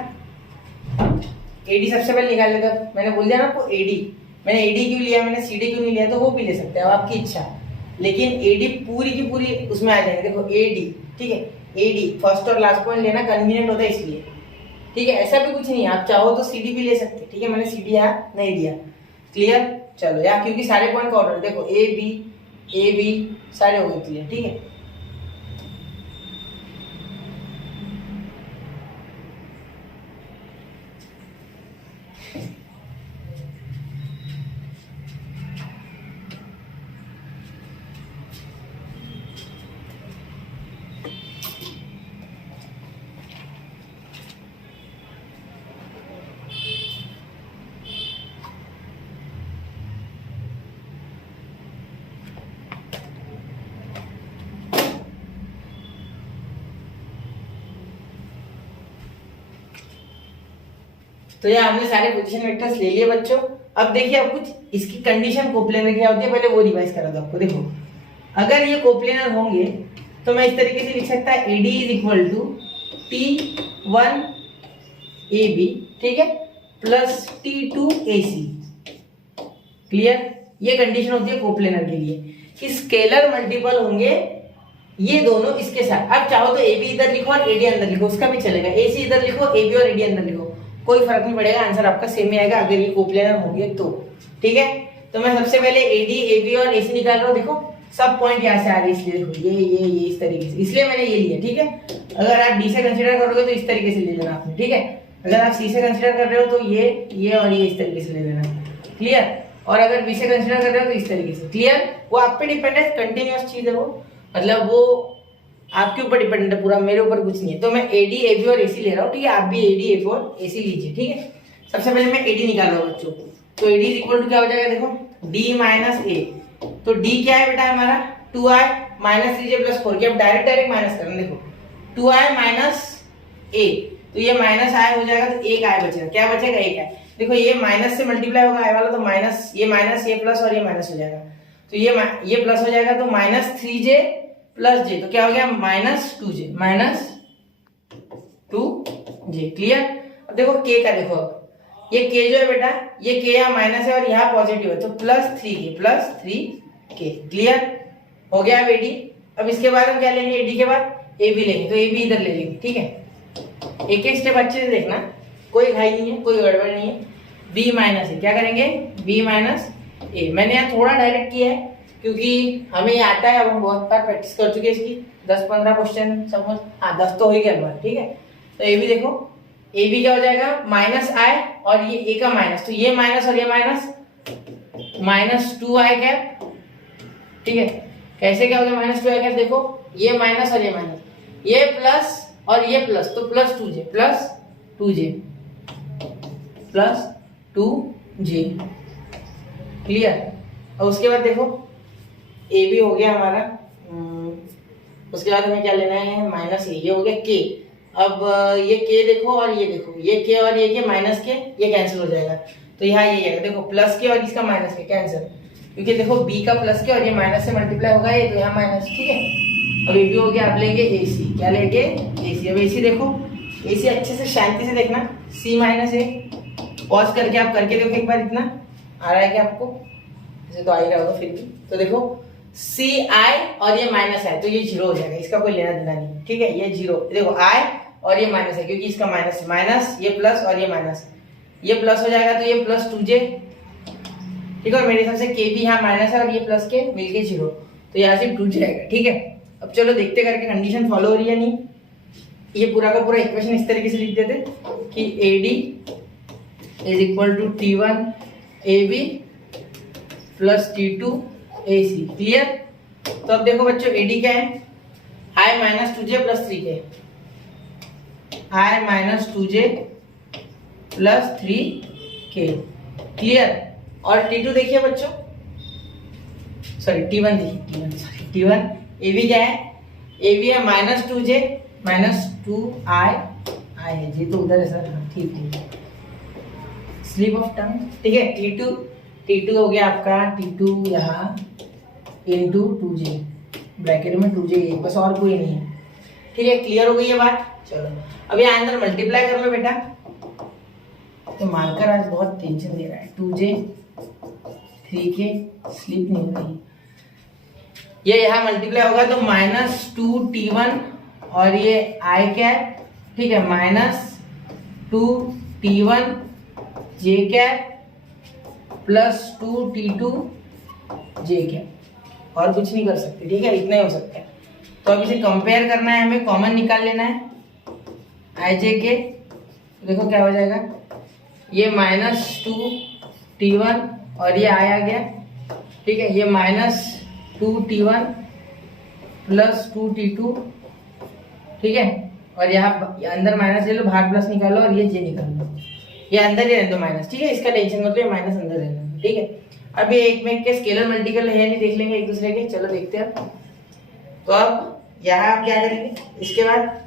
एडी सबसे पहले निकाल लेगा। मैंने बोल दिया ना आपको एडी, मैंने एडी क्यों लिया, मैंने सीडी क्यों नहीं लिया, तो वो भी ले सकते हैं, आपकी इच्छा। लेकिन एडी पूरी की पूरी उसमें आ जाएगी। देखो एडी, ठीक है, एडी फर्स्ट और लास्ट पॉइंट लेना कन्वीनियंट होता है इसलिए। ठीक है, ऐसा भी कुछ नहीं है, आप चाहो तो सीडी भी ले सकते। ठीक है, मैंने सीडी यहाँ नहीं दिया। क्लियर? चलो यार, क्योंकि सारे पॉइंट का ऑर्डर देखो ए बी सारे हो गए क्लियर। ठीक है, तो ये हमने सारे पोजीशन वेक्टर्स ले लिए बच्चों। अब देखिए, अब कुछ इसकी कंडीशन कोप्लेनर क्या होती है पहले वो रिवाइज करा था आपको। देखो अगर ये कोप्लेनर होंगे तो मैं इस तरीके से लिख सकता है AD is equal to T1 AB, ठीक है, प्लस T2 AC। क्लियर? ये कंडीशन होती है कोप्लेनर के लिए कि स्केलर मल्टीपल होंगे ये दोनों इसके साथ। अब चाहो तो AB इधर लिखो और AD अंदर लिखो, उसका भी चलेगा। AC इधर लिखो, AB और AD अंदर लिखो, कोई फर्क नहीं पड़ेगा, आंसर आपका सेम ही आएगा अगर ये कोप्लेनर होंगे तो। ठीक है, तो मैं सबसे पहले AD AB और AC निकाल रहा हूँ। देखो सब पॉइंट यहाँ से आ रहे हैं, इसलिए देखो ये इस तरीके से, इसलिए मैंने ये लिया। ठीक है, अगर आप D से कंसीडर करोगे तो इस तरीके से ले लेना आपने। ठीक है, अगर आप C से कंसीडर कर रहे हो तो ये और ये इस तरीके से ले लेना। क्लियर? और अगर B से कंसीडर कर रहे हो तो इस तरीके से। क्लियर? वो आप पे डिपेंड है, कंटिन्यूअस चीज है वो, मतलब वो आपके ऊपर डिपेंडेंट है पूरा, मेरे ऊपर कुछ नहीं है। तो मैं AD AB और AC ले रहा हूँ। ठीक है, आप भी AD AB और AC लीजिए। ठीक है, सबसे पहले मैं AD निकाल रहा हूँ बच्चों। तो AD इज इक्वल टू क्या हो जाएगा? देखो D माइनस A, तो D क्या है बेटा हमारा 2i माइनस 3j प्लस 4 की। अब डायरेक्ट माइनस करना। देखो 2i माइनस A, तो ये माइनस i हो जाएगा तो एक i बचेगा। क्या बचेगा? एक i। देखो ये माइनस से मल्टीप्लाई होगा i वाला, तो माइनस ये प्लस और ये माइनस हो जाएगा, तो ये प्लस हो जाएगा, तो माइनस 3j प्लस j, तो क्या हो गया? Minus 2j, minus 2j। Clear? अब देखो k का, देखो ये k जो है बेटा, ये k यहाँ माइनस है और यहाँ पॉजिटिव है, तो प्लस 3k। क्लियर? हो गया अब AD। अब इसके बाद हम क्या लेंगे? AD के बाद AB लेंगे, तो AB इधर ले लेंगे। ठीक है, एक एक स्टेप अच्छे से देखना, कोई घाई नहीं है, कोई गड़बड़ नहीं है। B माइनस A क्या करेंगे? B minus A। मैंने यहाँ थोड़ा डायरेक्ट किया है क्योंकि हमें ये आता है, अब हम बहुत बार प्रैक्टिस कर चुके हैं इसकी, 10-15 क्वेश्चन समझ, हाँ 10 तो हो ही गया। ठीक है, तो AB देखो, AB क्या हो जाएगा? माइनस i और ये A का माइनस, तो ये माइनस और ये माइनस, माइनस 2i कैप। ठीक है, कैसे क्या हो गया माइनस 2i कैप? देखो ये माइनस और ये माइनस, ये प्लस और ये प्लस, तो plus 2j plus 2j। Clear? और उसके बाद देखो ए भी हो गया हमारा, उसके बाद हमें क्या लेना है? माइनस ए, ये हो गया के। अब ये के देखो और ये देखो, ये के और ये के माइनस के, ये कैंसिल हो जाएगा, तो यहाँ ये है देखो प्लस के और इसका माइनस के कैंसिल, क्योंकि देखो बी का प्लस के और ये माइनस से मल्टीप्लाई होगा ये, तो यहाँ माइनस। ठीक है, अब ये भी हो गया। अब लेंगे ए सी, क्या लेंगे? ए सी। अब ए सी देखो, ए सी अच्छे से शांति से देखना, सी माइनस ए, पॉज करके आप करके देखो एक बार, इतना आ रहा है क्या आपको? जैसे तो आ ही रहा होगा फिर भी, तो देखो सी आई और ये माइनस है, तो ये जीरो हो जाएगा, इसका कोई लेना देना नहीं। ठीक है, ये जीरो, देखो आई और ये माइनस है क्योंकि इसका माइनस है, माइनस ये प्लस और ये माइनस, ये प्लस हो जाएगा तो ये प्लस 2j। ठीक है, और मेरे हिसाब से के भी यहाँ माइनस है और ये प्लस के मिलके जीरो, तो यहाँ से 2j आएगा। ठीक है, अब चलो देखते करके कंडीशन फॉलो हो रही है नहीं। ये पूरा का पूरा इक्वेशन इस तरीके से लिख देते कि AD is equal to T1 AB plus T2 AC। Clear? तो अब देखो बच्चों AD क्या है? I minus 2j plus 3k, I minus 2j plus 3k। Clear? और T2 देखिए बच्चों, सॉरी T1 देखिए, T1 ए भी क्या है, ए भी है -2j -2i है, जी तो उधर है सर, हाँ ठीक है, स्लिप ऑफ टंग, ठीक है। T2 हो गया आपका, T2 यहाँ इंटू 2j, ब्रैकेट में 2j, बस और कोई नहीं है, ठीक है। क्लियर हो गई ये बात। चलो अब यहाँ अंदर मल्टीप्लाई कर लो बेटा, तो मार्कर आज बहुत टेंशन दे रहा है, 2j 3k स्लिप नहीं हो रही, ये यहाँ मल्टीप्लाई होगा तो -2t1 और ये i कैप, ठीक है, -2t1 j cap plus 2t2 j cap, और कुछ नहीं कर सकते, ठीक है, इतना ही हो सकता है। तो अब इसे कंपेयर करना है, हमें कॉमन निकाल लेना है i j के, देखो क्या हो जाएगा, ये -2t1 और ये i आ गया, ठीक है, ये -2t1 प्लस 2t2, ठीक है, और यहाँ अंदर माइनस ले लो, बाहर प्लस निकालो और ये j निकाल लो, ये अंदर ही रहने दो माइनस, ठीक है, इसका टेंशन मतलब माइनस अंदर रहना, ठीक है। अब ये एक में के स्केलर मल्टीपल है नहीं, देख लेंगे एक दूसरे के, चलो देखते हैं। तो अब यहाँ आप क्या करेंगे, इसके बाद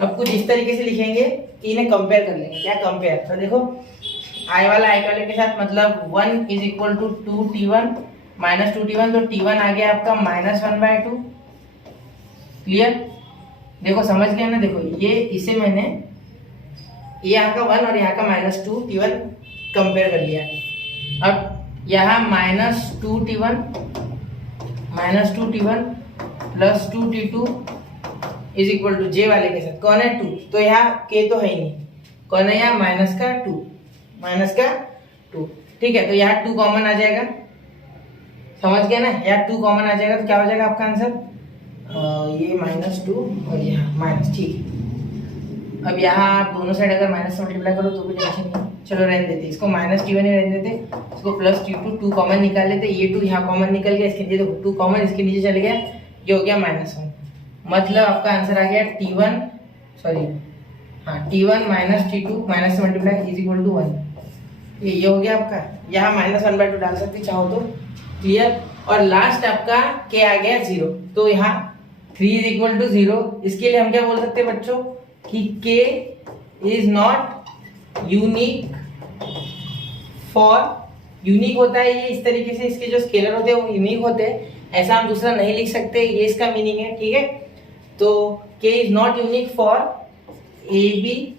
अब कुछ इस तरीके से लिखेंगे कि इन्हें कंपेयर कर लेंगे, क्या कंपेयर, तो देखो i वाला i वाले के साथ, मतलब 1 is equal to 2t1 -2t1, तो t1 आ गया आपका -1/2, क्लियर, देखो समझ गया ना, देखो ये इसे मैंने ये यहाँ का 1 और यहाँ का -2t1 कंपेयर कर लिया। अब यहाँ -2t1 plus 2t2 is equal to j वाले के साथ, कौन है 2, तो यहाँ k तो है ही नहीं, कौन है यहाँ -2, ठीक है, तो यहाँ 2 कॉमन आ जाएगा, समझ गया ना, यहाँ 2 कॉमन आ जाएगा, तो क्या हो जाएगा आपका आंसर, ये -2 और यहाँ माइनस, ठीक है। अब यहाँ आप दोनों साइड अगर माइनस से मल्टीप्लाई करो तो भी टेंशन नहीं, चलो रहने देते इसको, -t1 ही रहने देते, इसको +t2, 2 कॉमन निकाल लेते, ये 2 यहाँ कॉमन निकल गया, इसके नीचे देखो 2 कॉमन इसके नीचे चले गया, ये हो गया -1, मतलब आपका आंसर आ गया T1 -t2 माइनस से मल्टीप्लाई इज इक्वल टू 1, ये हो गया आपका, यहाँ -1/2 डाल सकते चाहो तो, क्लियर। और लास्ट आपका k आ गया 0, तो यहाँ 3 इज इक्वल टू 0, इसके लिए हम क्या बोल सकते हैं बच्चों कि k इज नॉट यूनिक फॉर, यूनिक होता है ये इस तरीके से, इसके जो स्केलर होते हैं वो यूनिक होते हैं, ऐसा हम दूसरा नहीं लिख सकते, ये इसका मीनिंग है, ठीक है। तो k इज not unique for AB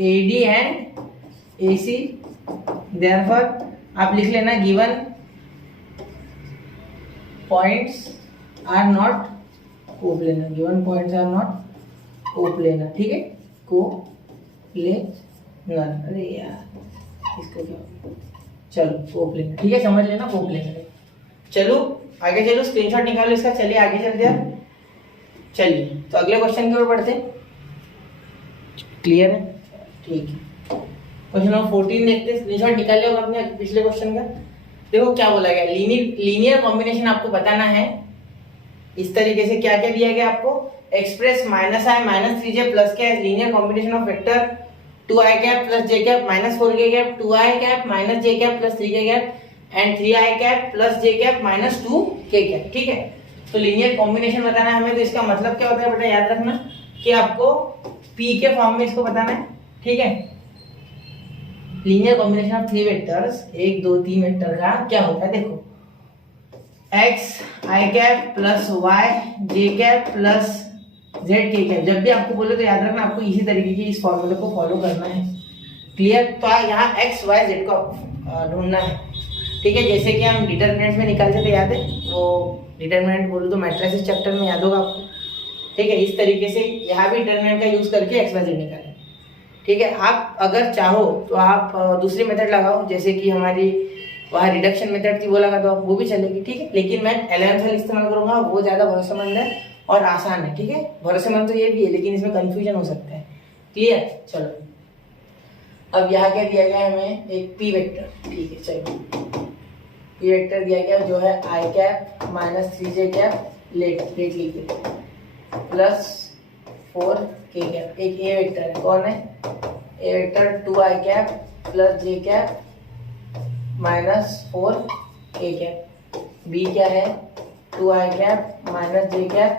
AD and AC, therefore आप लिख लेना given points are not coplanar, given points are not coplanar, ठीक है, कोप्लेनर, अरे यार इसको क्या, चलो कोप्लेनर, ठीक है, समझ लेना कोप्लेनर। चलो आगे चलो, स्क्रीनशॉट निकालो इसका, चलिए आगे चलते हैं। चलिए तो अगले क्वेश्चन की ओर बढ़ते हैं, क्लियर है, ठीक है। क्वेश्चन नंबर 14 देखते हैं, स्क्रीनशॉट निकाल लिया होगा आपने पिछले क्वेश्चन का, देखो क्या बोला गया, लीनियर कॉम्बिनेशन आपको बताना है, इस तरीके से क्या क्या दिया गया आपको, एक्सप्रेस -i -3j प्लस क्या है, linear combination of vector 2i cap plus j cap -4k cap 2i cap -j cap plus 3k cap and 3i cap plus j cap -2k cap, ठीक है। तो लीनियर कॉम्बिनेशन बताना है हमें, तो इसका मतलब क्या होता है बेटा, याद रखना कि आपको p के फॉर्म में इसको बताना है, ठीक है। Linear combination of 3 vectors, 1 2 3 vector का क्या होता है, देखो x i cap plus y j cap plus z k cap, जब भी आपको बोले तो याद रखना आपको इसी तरीके की इस फॉर्मूले को फॉलो करना है, क्लियर। तो यहाँ x y z को ढूंढना है, ठीक है, जैसे कि हम डिटरमिनेंट में निकालते थे, याद है, वो डिटरमिनेंट बोलो तो मैट्रिसेस चैप्टर में याद होगा आपको, ठीक है। इस तरीके से यहाँ भी डिटरमिनेंट का यूज करके x y z निकालें, ठीक है। आप अगर चाहो तो आप दूसरी मेथड लगाओ, जैसे कि हमारी वहाँ रिडक्शन मेथड थी वो लगा दो, वो भी चलेगी, ठीक है। लेकिन मैं 11th वाला इस्तेमाल करूंगा, वो ज़्यादा भरोसेमंद है और आसान है, ठीक है। भरोसेमंद तो ये भी है, लेकिन इसमें कंफ्यूजन हो सकता है, क्लियर। चलो अब यहाँ क्या दिया गया है हमें, एक p वेक्टर, ठीक है, चलो p वेक्टर दिया गया जो है i कैप -3j कैप लेट लीजिए प्लस 4k कैप, एक a वेक्टर है, कौन है, a vector 2i cap plus j cap minus 4 k cap, b क्या है 2i cap minus j cap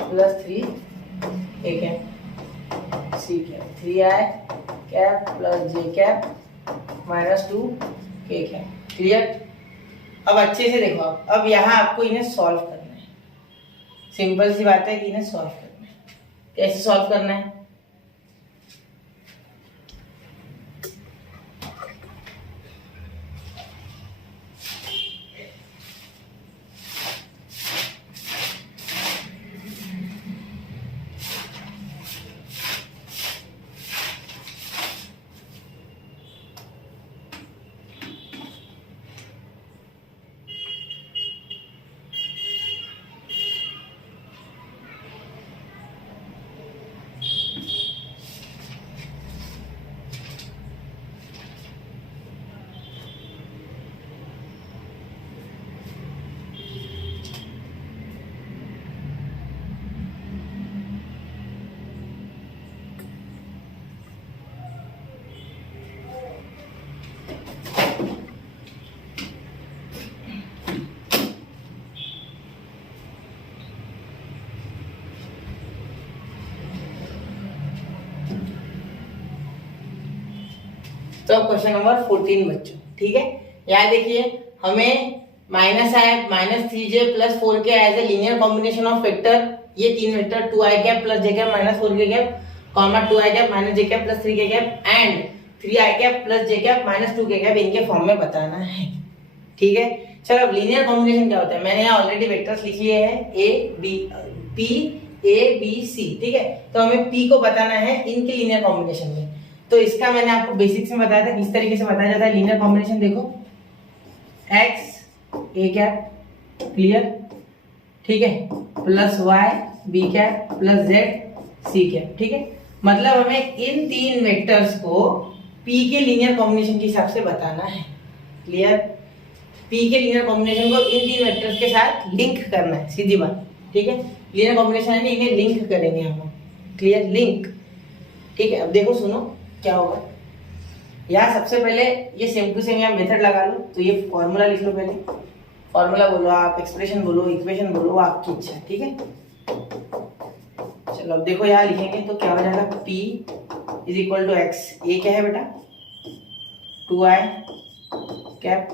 plus 3 k cap, c cap 3i cap plus j cap minus 2 k cap. Clear? अब अच्छे से देखो, अब यहाँ आपको इन्हें सॉल्व करना है। सिंपल सी बात है कि इन्हें सॉल्व करना है। कैसे सॉल्व करना है? तो अब क्वेश्चन नंबर 14 बच्चों, ठीक है। यहाँ देखिए हमें माइनस है minus 3j plus 4k as a linear combination of vector, ये तीन vector 2i cap plus j cap minus 4k cap comma 2i cap minus j cap plus 3k cap and 3i cap plus j cap minus 2k cap इनके form में बताना है। ठीक है, चलो अब लीनियर कॉम्बिनेशन क्या होता है, मैंने यहाँ ऑलरेडी वेक्टर्स लिख लिए हैं a b p a b c, ठीक है। तो हमें p को बताना है इनके लीनियर कॉम्बिनेशन में। तो इसका मैंने आपको बेसिक्स में बताया था किस तरीके से बताया जाता है लीनियर कॉम्बिनेशन। देखो x a कैप, क्लियर, ठीक है, plus y b cap plus z c cap, ठीक है। मतलब हमें इन तीन वेक्टर्स को p के लीनियर कॉम्बिनेशन के हिसाब से बताना है। क्लियर? p के लीनियर कॉम्बिनेशन को इन तीन वेक्टर्स के साथ लिंक करना है, सीधी बात, ठीक है। लीनियर कॉम्बिनेशन है, इन्हें लिंक करेंगे हम। क्लियर? लिंक, ठीक है। अब देखो सुनो क्या होगा। यहाँ सबसे पहले ये सेम टू सेम यहाँ मेथड लगा लो, तो ये फॉर्मूला लिख लो, पहले फॉर्मूला बोलो आप, एक्सप्रेशन बोलो, इक्वेशन बोलो, आपकी इच्छा, ठीक है। चलो अब देखो यहाँ लिखेंगे तो क्या हो जाएगा, p is equal to x, ये क्या है बेटा 2i cap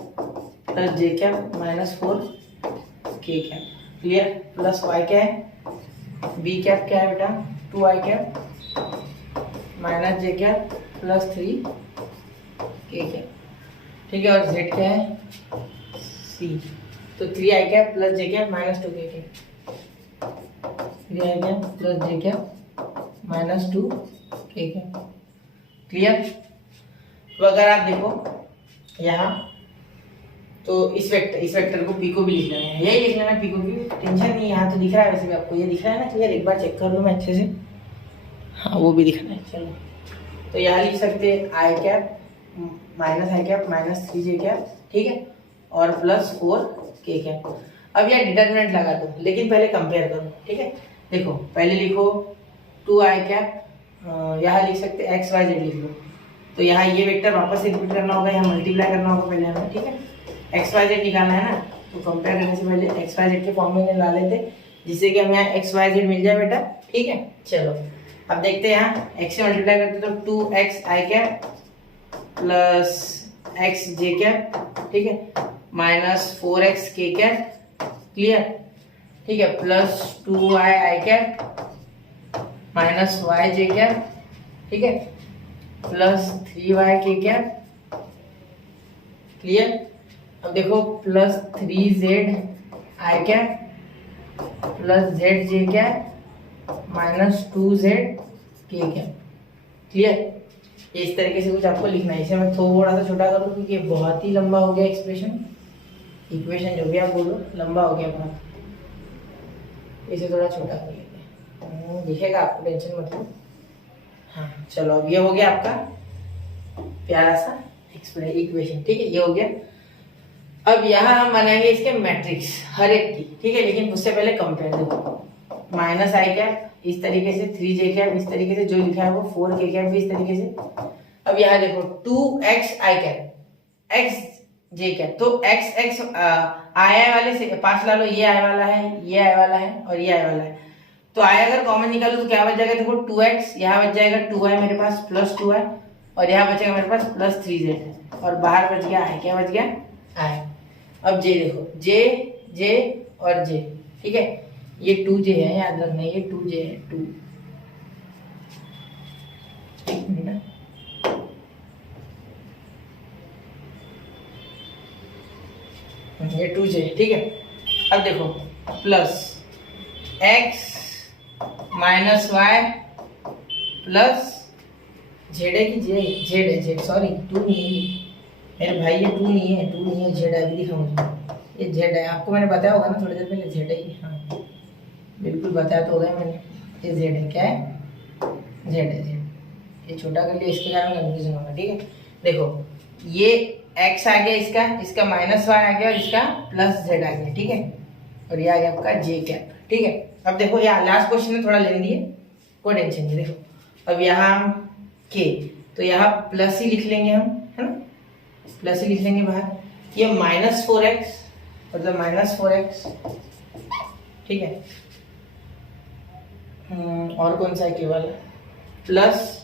plus j cap minus 4k cap, clear, plus y क्या है b कैप क्या है बेटा 2i cap minus j cap plus 3k cap, ठीक है। और z क्या है c, तो 3i cap plus j cap minus 2k cap, 3i cap plus j cap minus 2k cap, clear. तो अगर आप देखो यहाँ, तो इस वेक्टर को p को भी लिख लेना है, यही लिख लेना p को भी, टेंशन नहीं। यहाँ तो दिख रहा है, वैसे भी आपको ये दिख रहा है ना, क्लियर। एक बार चेक कर लो मैं अच्छे से, हाँ वो भी दिखना है। चलो तो यहाँ लिख सकते हैं i cap minus 3j cap, ठीक है, और प्लस 4k कैप। अब यहाँ डिटरमिनेंट लगा दो, लेकिन पहले कंपेयर करो, ठीक है। देखो पहले लिखो 2i कैप, यहाँ लिख सकते हैं x y z लिख लो, तो यहाँ ये वेक्टर वापस से रिपीट करना होगा, यहाँ मल्टीप्लाई करना होगा पहले हमें, ठीक है। एक्स वाई जेड निकालना है ना, तो कंपेयर करने से पहले एक्स वाई जेड के फॉर्म में ला लेते, जिससे कि हमें यहाँ एक्स वाई जेड मिल जाए बेटा, ठीक है। चलो अब देखते हैं यहाँ एक्स से मल्टीप्लाई करते तो 2x i cap plus x J cap, ठीक है, minus 4x k cap, clear, ठीक है, plus 2y i cap minus y j cap, ठीक है, plus 3y k cap, clear. अब देखो plus 3z i cap plus z j cap minus 2z k cap, clear. इस तरीके से कुछ आपको लिखना है। इसे मैं थोड़ा सा छोटा करूँ क्योंकि बहुत ही लंबा हो गया एक्सप्रेशन, इक्वेशन जो भी आप बोलो लंबा हो गया बहुत, इसे थोड़ा छोटा कर लेते हैं, दिखेगा आपको, टेंशन मत लो। हाँ चलो अब ये हो गया आपका प्यारा सा इक्वेशन, ठीक है, ये हो गया। अब यहाँ हम बनाएंगे इसके मैट्रिक्स हर एक की, ठीक है, लेकिन उससे पहले कंपेयर। देखो माइनस आई कैप इस तरीके से, 3j कैप इस तरीके से, जो लिखा है वो 4k कैप भी इस तरीके से। अब यहाँ देखो 2x i cap, x J cap. तो एक्स एक्स आई वाले से पास ला लो, ये आई वाला है, ये आई वाला है और ये आई वाला है। तो आई अगर कॉमन निकालो तो क्या बच जाएगा, देखो 2x, यहाँ बच जाएगा 2y मेरे पास प्लस 2y, और यहाँ बचेगा मेरे पास प्लस 3z, और बाहर बच गया आई। क्या बच गया, आई। अब जे देखो, जे जे और जे, ठीक है, ये 2j है, याद रखना ये 2j है, 2। एक मिनट, ये 2j है, ठीक है। अब देखो plus x minus y plus z है कि जेड है, जेड सॉरी 2 नहीं है मेरे भाई, ये 2 नहीं है, 2 नहीं है, जेड है। अभी दिखा मुझे, ये जेड है, आपको मैंने बताया होगा ना थोड़ी देर पहले, जेड है ये, हाँ बिल्कुल बताया तो होगा मैंने, ये जेड है। क्या है, जेड है, जेड। ये छोटा कर लिया, इसके कारण कंफ्यूजन होगा, ठीक है। देखो ये x आ गया, इसका माइनस वाई आ गया, और इसका प्लस जेड आ गया, ठीक है, और ये आ गया आपका जे कैप, ठीक है। अब देखो यहाँ लास्ट क्वेश्चन में थोड़ा लेंदी है, कोई टेंशन नहीं। देखो अब यहाँ के, तो यहाँ प्लस ही लिख लेंगे हम, है ना, प्लस ही लिख लेंगे बाहर। ये -4x मतलब -4x, ठीक है। और कौन सा है केवल, प्लस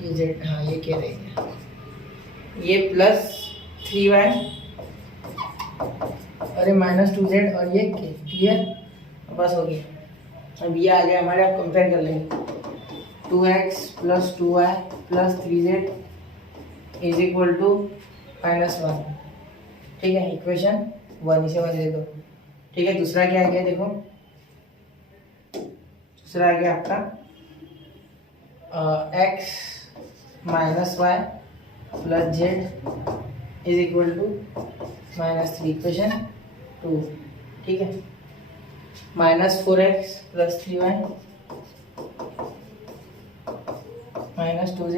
ये जेड, हाँ ये क्या रहेगा, ये प्लस 3y, अरे -2z और ये के, क्लियर, बस हो गया। अब ये आ गया हमारे, आप कंपेयर कर लेंगे, 2x plus 2y plus 3z is equal to -1, ठीक है, इक्वेशन 1, इसे 1 दे दो, ठीक है। दूसरा क्या आ गया, देखो दूसरा आ गया आपका x minus y plus z is equal to -3, equation 2, ठीक है। -4x plus 3y minus 2z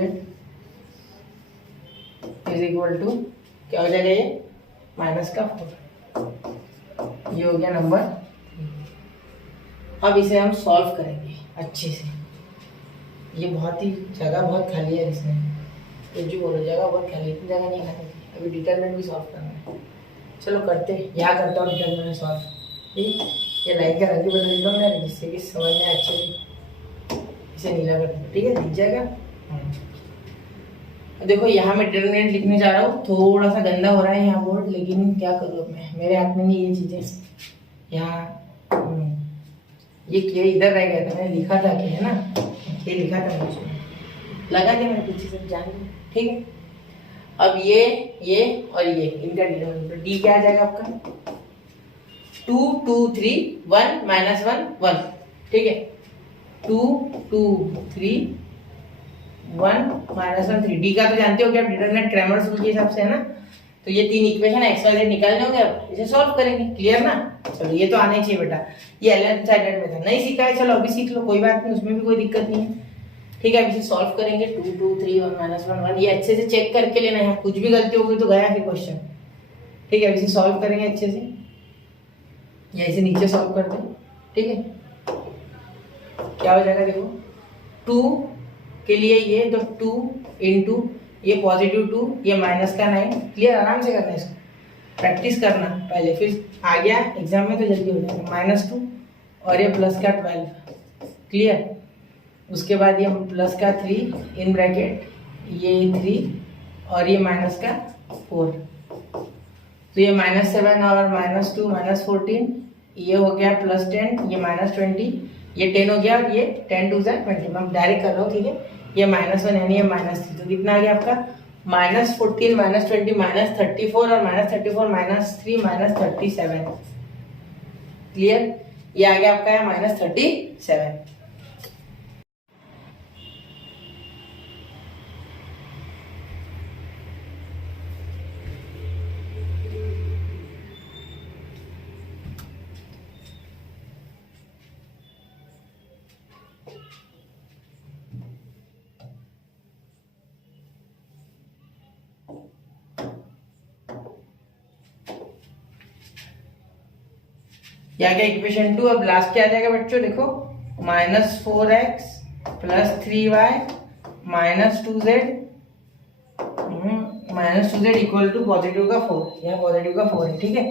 is equal to, क्या हो जाएगा ये, -4, ये हो गया नंबर। अब इसे हम सॉल्व करेंगे अच्छे से। ये बहुत ही जगह बहुत खाली है इसमें, तो जो बोलो जगह बहुत खाली है, इतनी जगह नहीं खानी थी। अभी डिटरमिनेंट भी सॉल्व करना है, चलो करते हैं। यहाँ करता हूँ डिटरमिनेंट सॉल्व, ठीक। ये लाइन का रंग बदल देता हूँ मैं, जिससे कि समझ में अच्छे से, इसे नीला कर दूँ, ठीक है, दिख जाएगा। देखो यहाँ मैं डिटरमिनेंट लिखने जा रहा हूँ, थोड़ा सा गंदा हो रहा है यहाँ बोर्ड, लेकिन क्या करूँ अब मैं, मेरे हाथ में नहीं ये चीज़ें। यहाँ ये क्या इधर रह गया था, मैंने लिखा था कि, है ना, ये लिखा था मुझे, लगा दिया मैंने पीछे से, जान लो, ठीक है। अब ये और ये इनका डिटरमिनेंट, डी क्या आ जाएगा आपका, 2 2 3 1 -1 1, ठीक है, 2 2 3 1 -1 3। डी का तो जानते हो कि आप डिटरमिनेंट क्रैमर्स रूल के हिसाब से, है ना। तो ये 3 इक्वेशन एक्स वाई जेड निकालने होंगे, अब इसे सॉल्व करेंगे, क्लियर ना। चलो ये तो आना ही चाहिए बेटा, ये एलन साइडेड में था, नहीं सीखा है, चलो अभी सीख लो, कोई बात नहीं, उसमें भी कोई दिक्कत नहीं है, ठीक है। अब इसे सॉल्व करेंगे, 2 2 3 1 -1 1, ये अच्छे से चेक करके लेना है, कुछ भी गलती होगी तो गया फिर क्वेश्चन, ठीक है। अब इसे सॉल्व करेंगे अच्छे से, या इसे नीचे सॉल्व कर दो, ठीक है। क्या हो जाएगा, देखो 2 के लिए ये तो 2 इंटू ये पॉजिटिव 2, ये माइनस का 9, क्लियर, आराम से करना है इसको, प्रैक्टिस करना पहले, फिर आ गया एग्जाम में तो जल्दी हो जाएगा। -2 और ये प्लस का 12, क्लियर। उसके बाद ये प्लस का 3 इन ब्रैकेट, ये 3 और ये माइनस का 4, तो ये -7 और -2 -14, ये हो गया +10, ये -20, ये 10 हो गया, और ये 10 2 20, मैं डायरेक्ट कर रहा हूँ, ठीक है। ये -1 यानी ये -3, तो कितना आ गया आपका, -14 -20 -34 और -34 -3 -37, क्लियर। ये आ गया आपका -37। ये आ गया इक्वेशन 2। अब लास्ट क्या आ जाएगा बच्चों, देखो -4x plus 3y -2z -2z equal to positive का 4, यहाँ पॉजिटिव का 4 है, ठीक है।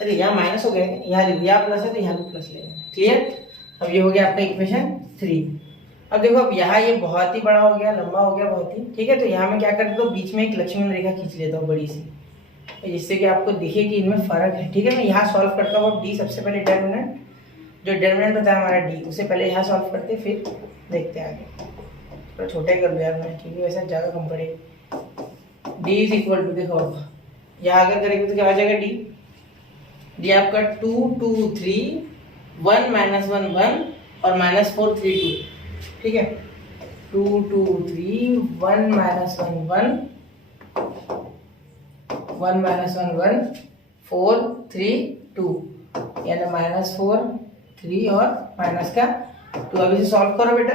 अरे यहाँ माइनस हो गया, यहाँ प्लस है तो यहाँ भी प्लस लेना, क्लियर। अब ये हो गया आपका इक्वेशन 3। अब देखो, अब यहाँ ये बहुत ही बड़ा हो गया, लंबा हो गया बहुत ही, ठीक है। तो यहाँ मैं क्या करता हूँ, बीच में एक लक्ष्मण रेखा खींच लेता हूँ बड़ी सी, जिससे कि आपको दिखे कि इनमें फर्क है, ठीक है। मैं यहाँ सॉल्व करता हूँ। डी सबसे पहले डिटर्मिनेंट, जो डिटर्मिनेंट बताया हमारा डी, उसे पहले यहाँ सॉल्व करते फिर देखते हैं आगे। थोड़ा छोटा कर दिया मैं, क्योंकि वैसा जगह कम पड़ेगी। डी इज इक्वल टू, देखो यहाँ अगर करेंगे तो क्या आ जाएगा, डी आपका 2 2 3 1 -1 1 और -4 3 2, ठीक है। 2 2 3 1 -1 1 1 -1 1 4 3 2, यानी -4 3 और माइनस का 2। अब इसे सॉल्व करो बेटा,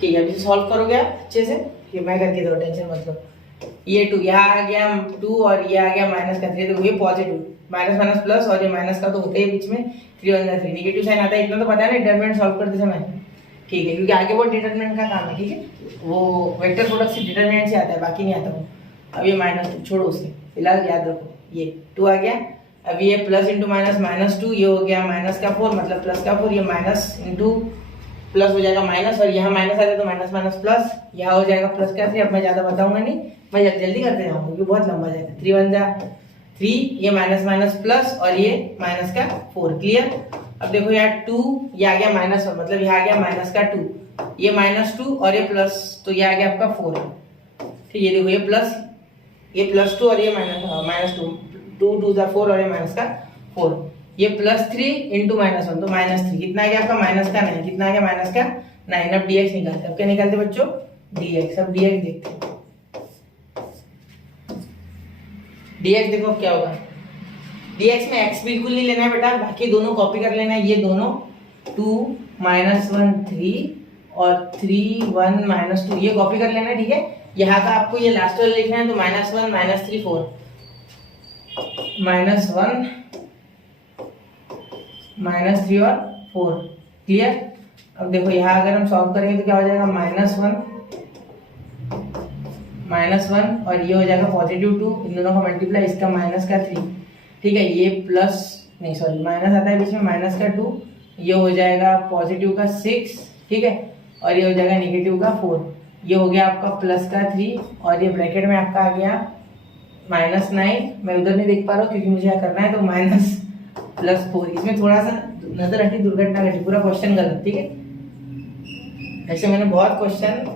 ठीक है। अब इसे सॉल्व करोगे आप अच्छे से, ये मैं करके दो, टेंशन मत लो। ये 2 यहाँ आ गया 2 और ये आ गया माइनस का 3, तो ये पॉजिटिव, माइनस माइनस प्लस, और ये माइनस का तो होता ही बीच में, 3 1 3 नेगेटिव साइन आता है। इतना तो पता है ना डिटरमिनेंट सॉल्व करते समय, ठीक है, क्योंकि आगे वो डिटरमिनेंट का काम है, ठीक है। वो वेक्टर प्रोडक्ट से डिटरमिनेंट से आता है, बाकी नहीं आता वो। अब ये -2 छोड़ो उसे, फिलहाल याद रखो, ये 2 आ गया। अब ये प्लस इंटू माइनस -2, ये हो गया माइनस का 4 मतलब प्लस का 4, ये माइनस इंटू प्लस हो जाएगा माइनस, और यहाँ माइनस आ जाए तो माइनस माइनस प्लस, यहाँ हो जाएगा प्लस का 3। अब मैं ज़्यादा बताऊंगा नहीं, मैं जल्दी करते जाऊंगा क्योंकि बहुत लंबा जाएगा। 3 1 जा 3, ये माइनस माइनस प्लस और ये माइनस का 4, क्लियर। अब देखो यहाँ 2, ये आ गया -1 मतलब यहाँ आ गया माइनस का 2, ये -2 और ये प्लस, तो ये आ गया आपका 4, ठीक है। देखो ये +2 और ये -2, 2 2 जा 4 और ये माइनस का 4, ये +3 इंटू -1 तो -3, कितना आ गया आपका माइनस का 9, कितना आ गया माइनस का 9। अब dx निकालते, अब क्या निकालते बच्चों, dx। अब dx देखते हैं, dx देखो अब क्या होगा। dx में x बिल्कुल नहीं लेना है बेटा, बाकी दोनों कॉपी कर लेना है। ये दोनों 2 -1 3 और 3 1 -2 ये कॉपी कर लेना है, ठीक है। यहाँ का आपको ये लास्ट वाला लिखना है, तो -1 -3 4 -1 -3 और 4, क्लियर। अब देखो यहाँ अगर हम सॉल्व करेंगे तो क्या हो जाएगा, -1 और ये हो जाएगा +2, इन दोनों का मल्टीप्लाई, इसका माइनस का 3, ठीक है। ये प्लस नहीं सॉरी माइनस आता है बीच में, माइनस का 2, ये हो जाएगा पॉजिटिव का 6, ठीक है, और ये हो जाएगा नेगेटिव का 4, ये हो गया आपका प्लस का 3, और ये ब्रैकेट में आपका आ गया -9। मैं उधर नहीं देख पा रहा हूँ क्योंकि मुझे यहाँ करना है, तो -+4। इसमें थोड़ा सा नजर हटी, दुर्घटना घटी, पूरा क्वेश्चन गलत, ठीक है। ऐसे मैंने बहुत क्वेश्चन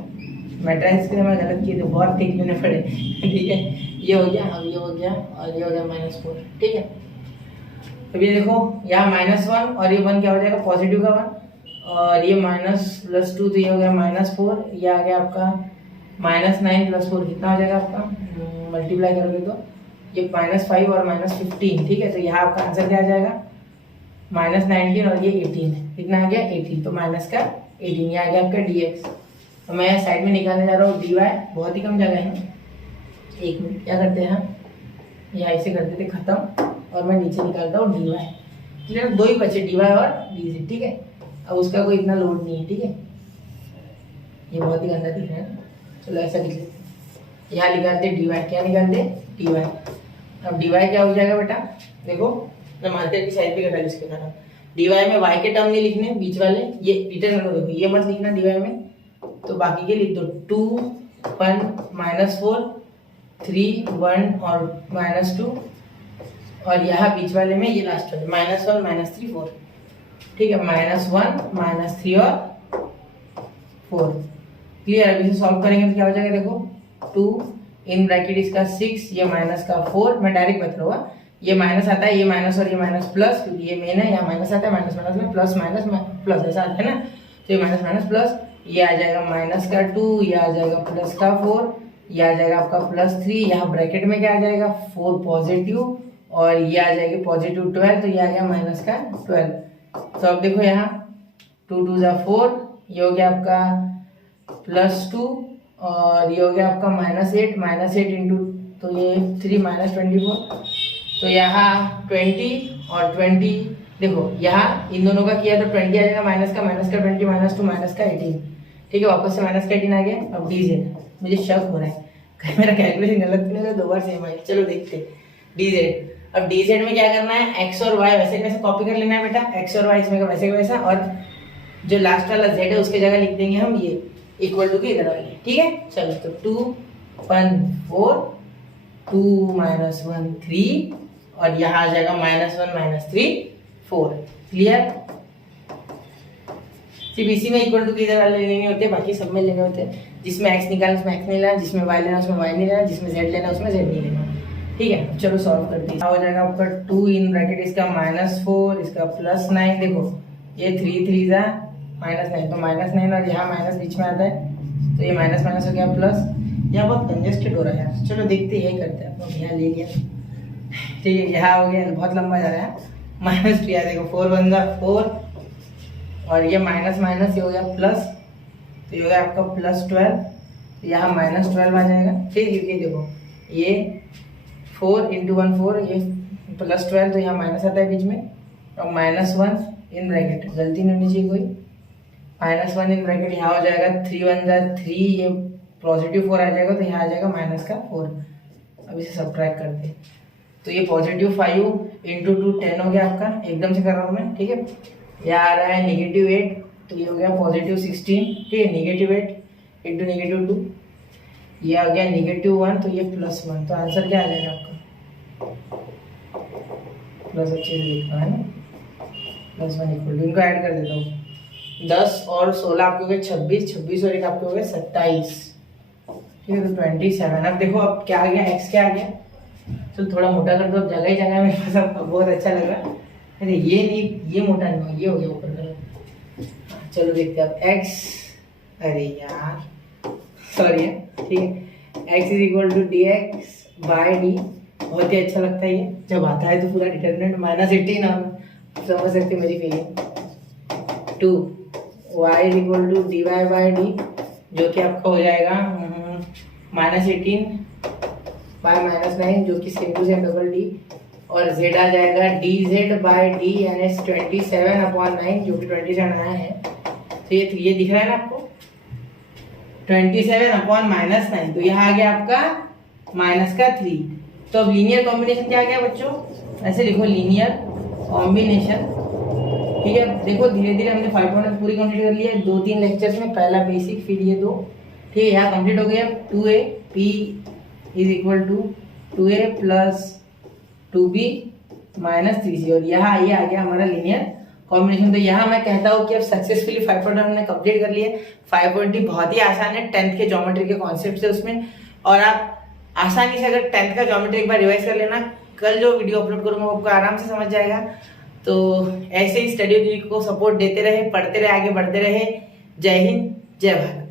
मैट्रिक्स के मैं गलत किए थे, बहुत ठीक लेने पड़े, ठीक है। ये हो गया, अब ये हो गया और ये हो गया -4, ठीक है। अब ये देखो यहाँ -1 और ये 1 क्या हो जाएगा, पॉजिटिव का 1, और ये -+2 तो ये हो गया -4, ये आ गया आपका -9 + 4 कितना हो जाएगा आपका, मल्टीप्लाई करोगे तो ये -5 और -15, ठीक है। तो यहाँ आपका आंसर क्या आ जाएगा, -19 और ये 18, कितना आ गया 18, तो माइनस का 18, ये आ गया आपका dx। तो मैं साइड में निकालने जा रहा हूँ dy, बहुत ही कम जगह है। एक मिनट, क्या करते हैं हम, यहाँ ऐसे करते थे खत्म, और मैं नीचे निकालता हूँ dy, क्लियर। 2 ही बचे, dy और dz, ठीक है। अब उसका कोई इतना लोड नहीं है, ठीक है। ये बहुत ही गंदा दिख रहा है, चलो ऐसा लिख लेते हैं। यहाँ निकालते dy, क्या निकालते dy। अब dy क्या हो जाएगा बेटा, देखो मैं मार्केट की साइड पे कटा इसके कारण, dy में y के टर्म नहीं लिखने, बीच वाले ये रिटर्न करो, देखो ये मत लिखना dy में, तो बाकी के लिख दो 2 1 -4 3 1 और -2, और यहाँ बीच वाले में ये लास्ट वाले -1 -3 4, ठीक है। -1 -3 और 4, क्लियर। अब इसे सॉल्व करेंगे तो क्या हो जाएगा, देखो 2 इन ब्रैकेट इसका 6, ये माइनस का 4, मैं डायरेक्ट बता रहा हूँ, ये माइनस आता है, ये माइनस और ये माइनस प्लस, क्योंकि ये मेन है, यहाँ माइनस आता है, माइनस माइनस में प्लस माइनस प्लस ऐसा आता है ना, तो ये माइनस माइनस प्लस, ये आ जाएगा -2, ये आ जाएगा +4, ये आ जाएगा आपका +3, यहाँ ब्रैकेट में क्या आ जाएगा 4 पॉजिटिव, और ये आ जाएगी पॉजिटिव 12, तो ये आ गया -12। तो अब देखो यहाँ 2 2 जा 4, ये हो गया आपका +2, और ये हो गया आपका -8 इंटू, तो ये 3 -24, तो यहाँ 20 और 20, देखो यहाँ इन दोनों का किया तो 20 आ जाएगा, माइनस का -20 -2 -18, ठीक है। वापस से -18 आ गया। अब dz, मुझे शक हो रहा है, कहीं मेरा कैलकुलेशन गलत नहीं होगा, 2 बार सेम है। चलो देखते dz। अब dz में क्या करना है, x और y वैसे कैसे कॉपी कर लेना है बेटा, x और y इसमें का वैसे का वैसा, और जो लास्ट वाला z है उसके जगह लिख देंगे हम ये इक्वल टू के इधर वाले, ठीक है। चलो तो 2 1 4 2 -1 3 और यहाँ आ जाएगा -1 -3 4। क्लियर। सिर्फ इसी में इक्वल टू के इधर वाले लेने होते हैं, बाकी सब में लेने होते हैं। जिसमें x निकालना उसमें x नहीं लेना, जिसमें y लेना उसमें y नहीं लेना, जिसमें z लेना उसमें z नहीं लेना, ठीक है। चलो सॉल्व करते हैं। हो जाएगा आपका 2 इन ब्रैकेट इसका -4 इसका +9, देखो ये 3 3 जा -9 तो -9 और यहाँ माइनस बीच में आता है तो ये माइनस माइनस हो गया प्लस। यहाँ बहुत कंजेस्टेड हो रहा है यार, चलो देखते यही करते हैं। अपन यहाँ ले लिया, ठीक है। यहाँ हो गया, बहुत लंबा जा रहा है, -2 देखो 4 1 जा 4 और ये माइनस माइनस ये हो गया प्लस, तो ये हो गया आपका +12, तो यहाँ -12 आ जाएगा, ठीक है। क्योंकि देखो ये 4 × 1 4 ये +12 तो यहाँ माइनस आता है बीच में, और -1 इन ब्रैकेट, गलती नहीं होनी चाहिए कोई, -1 इन ब्रैकेट यहाँ हो जाएगा 3 1 जा 3, ये +4 आ जाएगा तो यहाँ आ जाएगा -4। अब इसे सब्ट्रैक्ट करते हैं तो ये +5 × 2 10 हो गया आपका, एकदम से कर रहा हूँ मैं, ठीक है। यहाँ आ रहा है -8 तो ये हो गया +16, ठीक है। -8 × -2 ये आ गया -1 तो ये +1, तो आंसर क्या आ जाएगा आपका, प्लस अच्छे से लिखना है ना, +1 इक्वल टू, इनको ऐड कर देता हूँ 10 और 16 आपके हो गए 26, 26 और एक आपके हो गए 27, ठीक है। तो 27। अब देखो अब क्या आ गया, x क्या आ गया, चलो थोड़ा मोटा कर दो, अब जगह ही जगह मेरे पास आपका बहुत अच्छा लग रहा है। अरे ये नहीं, ये मोटा नहीं हो, ये हो गया ऊपर का। चलो देखते हैं अब x, अरे यार सॉरी, ठीक है। x = dx/d, बहुत ही अच्छा लगता है ये जब आता है तो पूरा डिटर्मिनेंट -18 और समझ सकते मेरी फीलिंग। 2 y = dy/d जो कि आपका हो जाएगा -18 y-9 जो कि same to same double d, और z आ जाएगा dz/d यानी 27/9 जो कि 27 आया है। तो ये दिख रहा है ना आपको 27/-9, तो यहाँ आ गया आपका -3। तो अब लीनियर कॉम्बिनेशन क्या आ गया बच्चों, ऐसे लिखो लीनियर कॉम्बिनेशन, ठीक है। देखो धीरे धीरे हमने 5 पॉइंट पूरी कंप्लीट कर लिया है 2-3 लेक्चर्स में, पहला बेसिक फिर ये 2, ठीक है। यहाँ कंप्लीट हो गया। 2a p = 2a + 2b - 3c, और यहाँ ये आ गया हमारा लीनियर कॉम्बिनेशन। तो यहाँ मैं कहता हूँ कि अब सक्सेसफुली 5 पॉइंट हमने कंप्लीट कर लिए। 5 पॉइंट बहुत ही आसान है, 10th के ज्योमेट्री के कॉन्सेप्ट है उसमें, और आप आसानी से अगर 10th का ज्योमेट्री एक बार रिवाइज कर लेना, कल जो वीडियो अपलोड करूंगा आपको आराम से समझ जाएगा। तो ऐसे ही स्टडी को सपोर्ट देते रहे, पढ़ते रहे, आगे बढ़ते रहे। जय हिंद, जय भारत।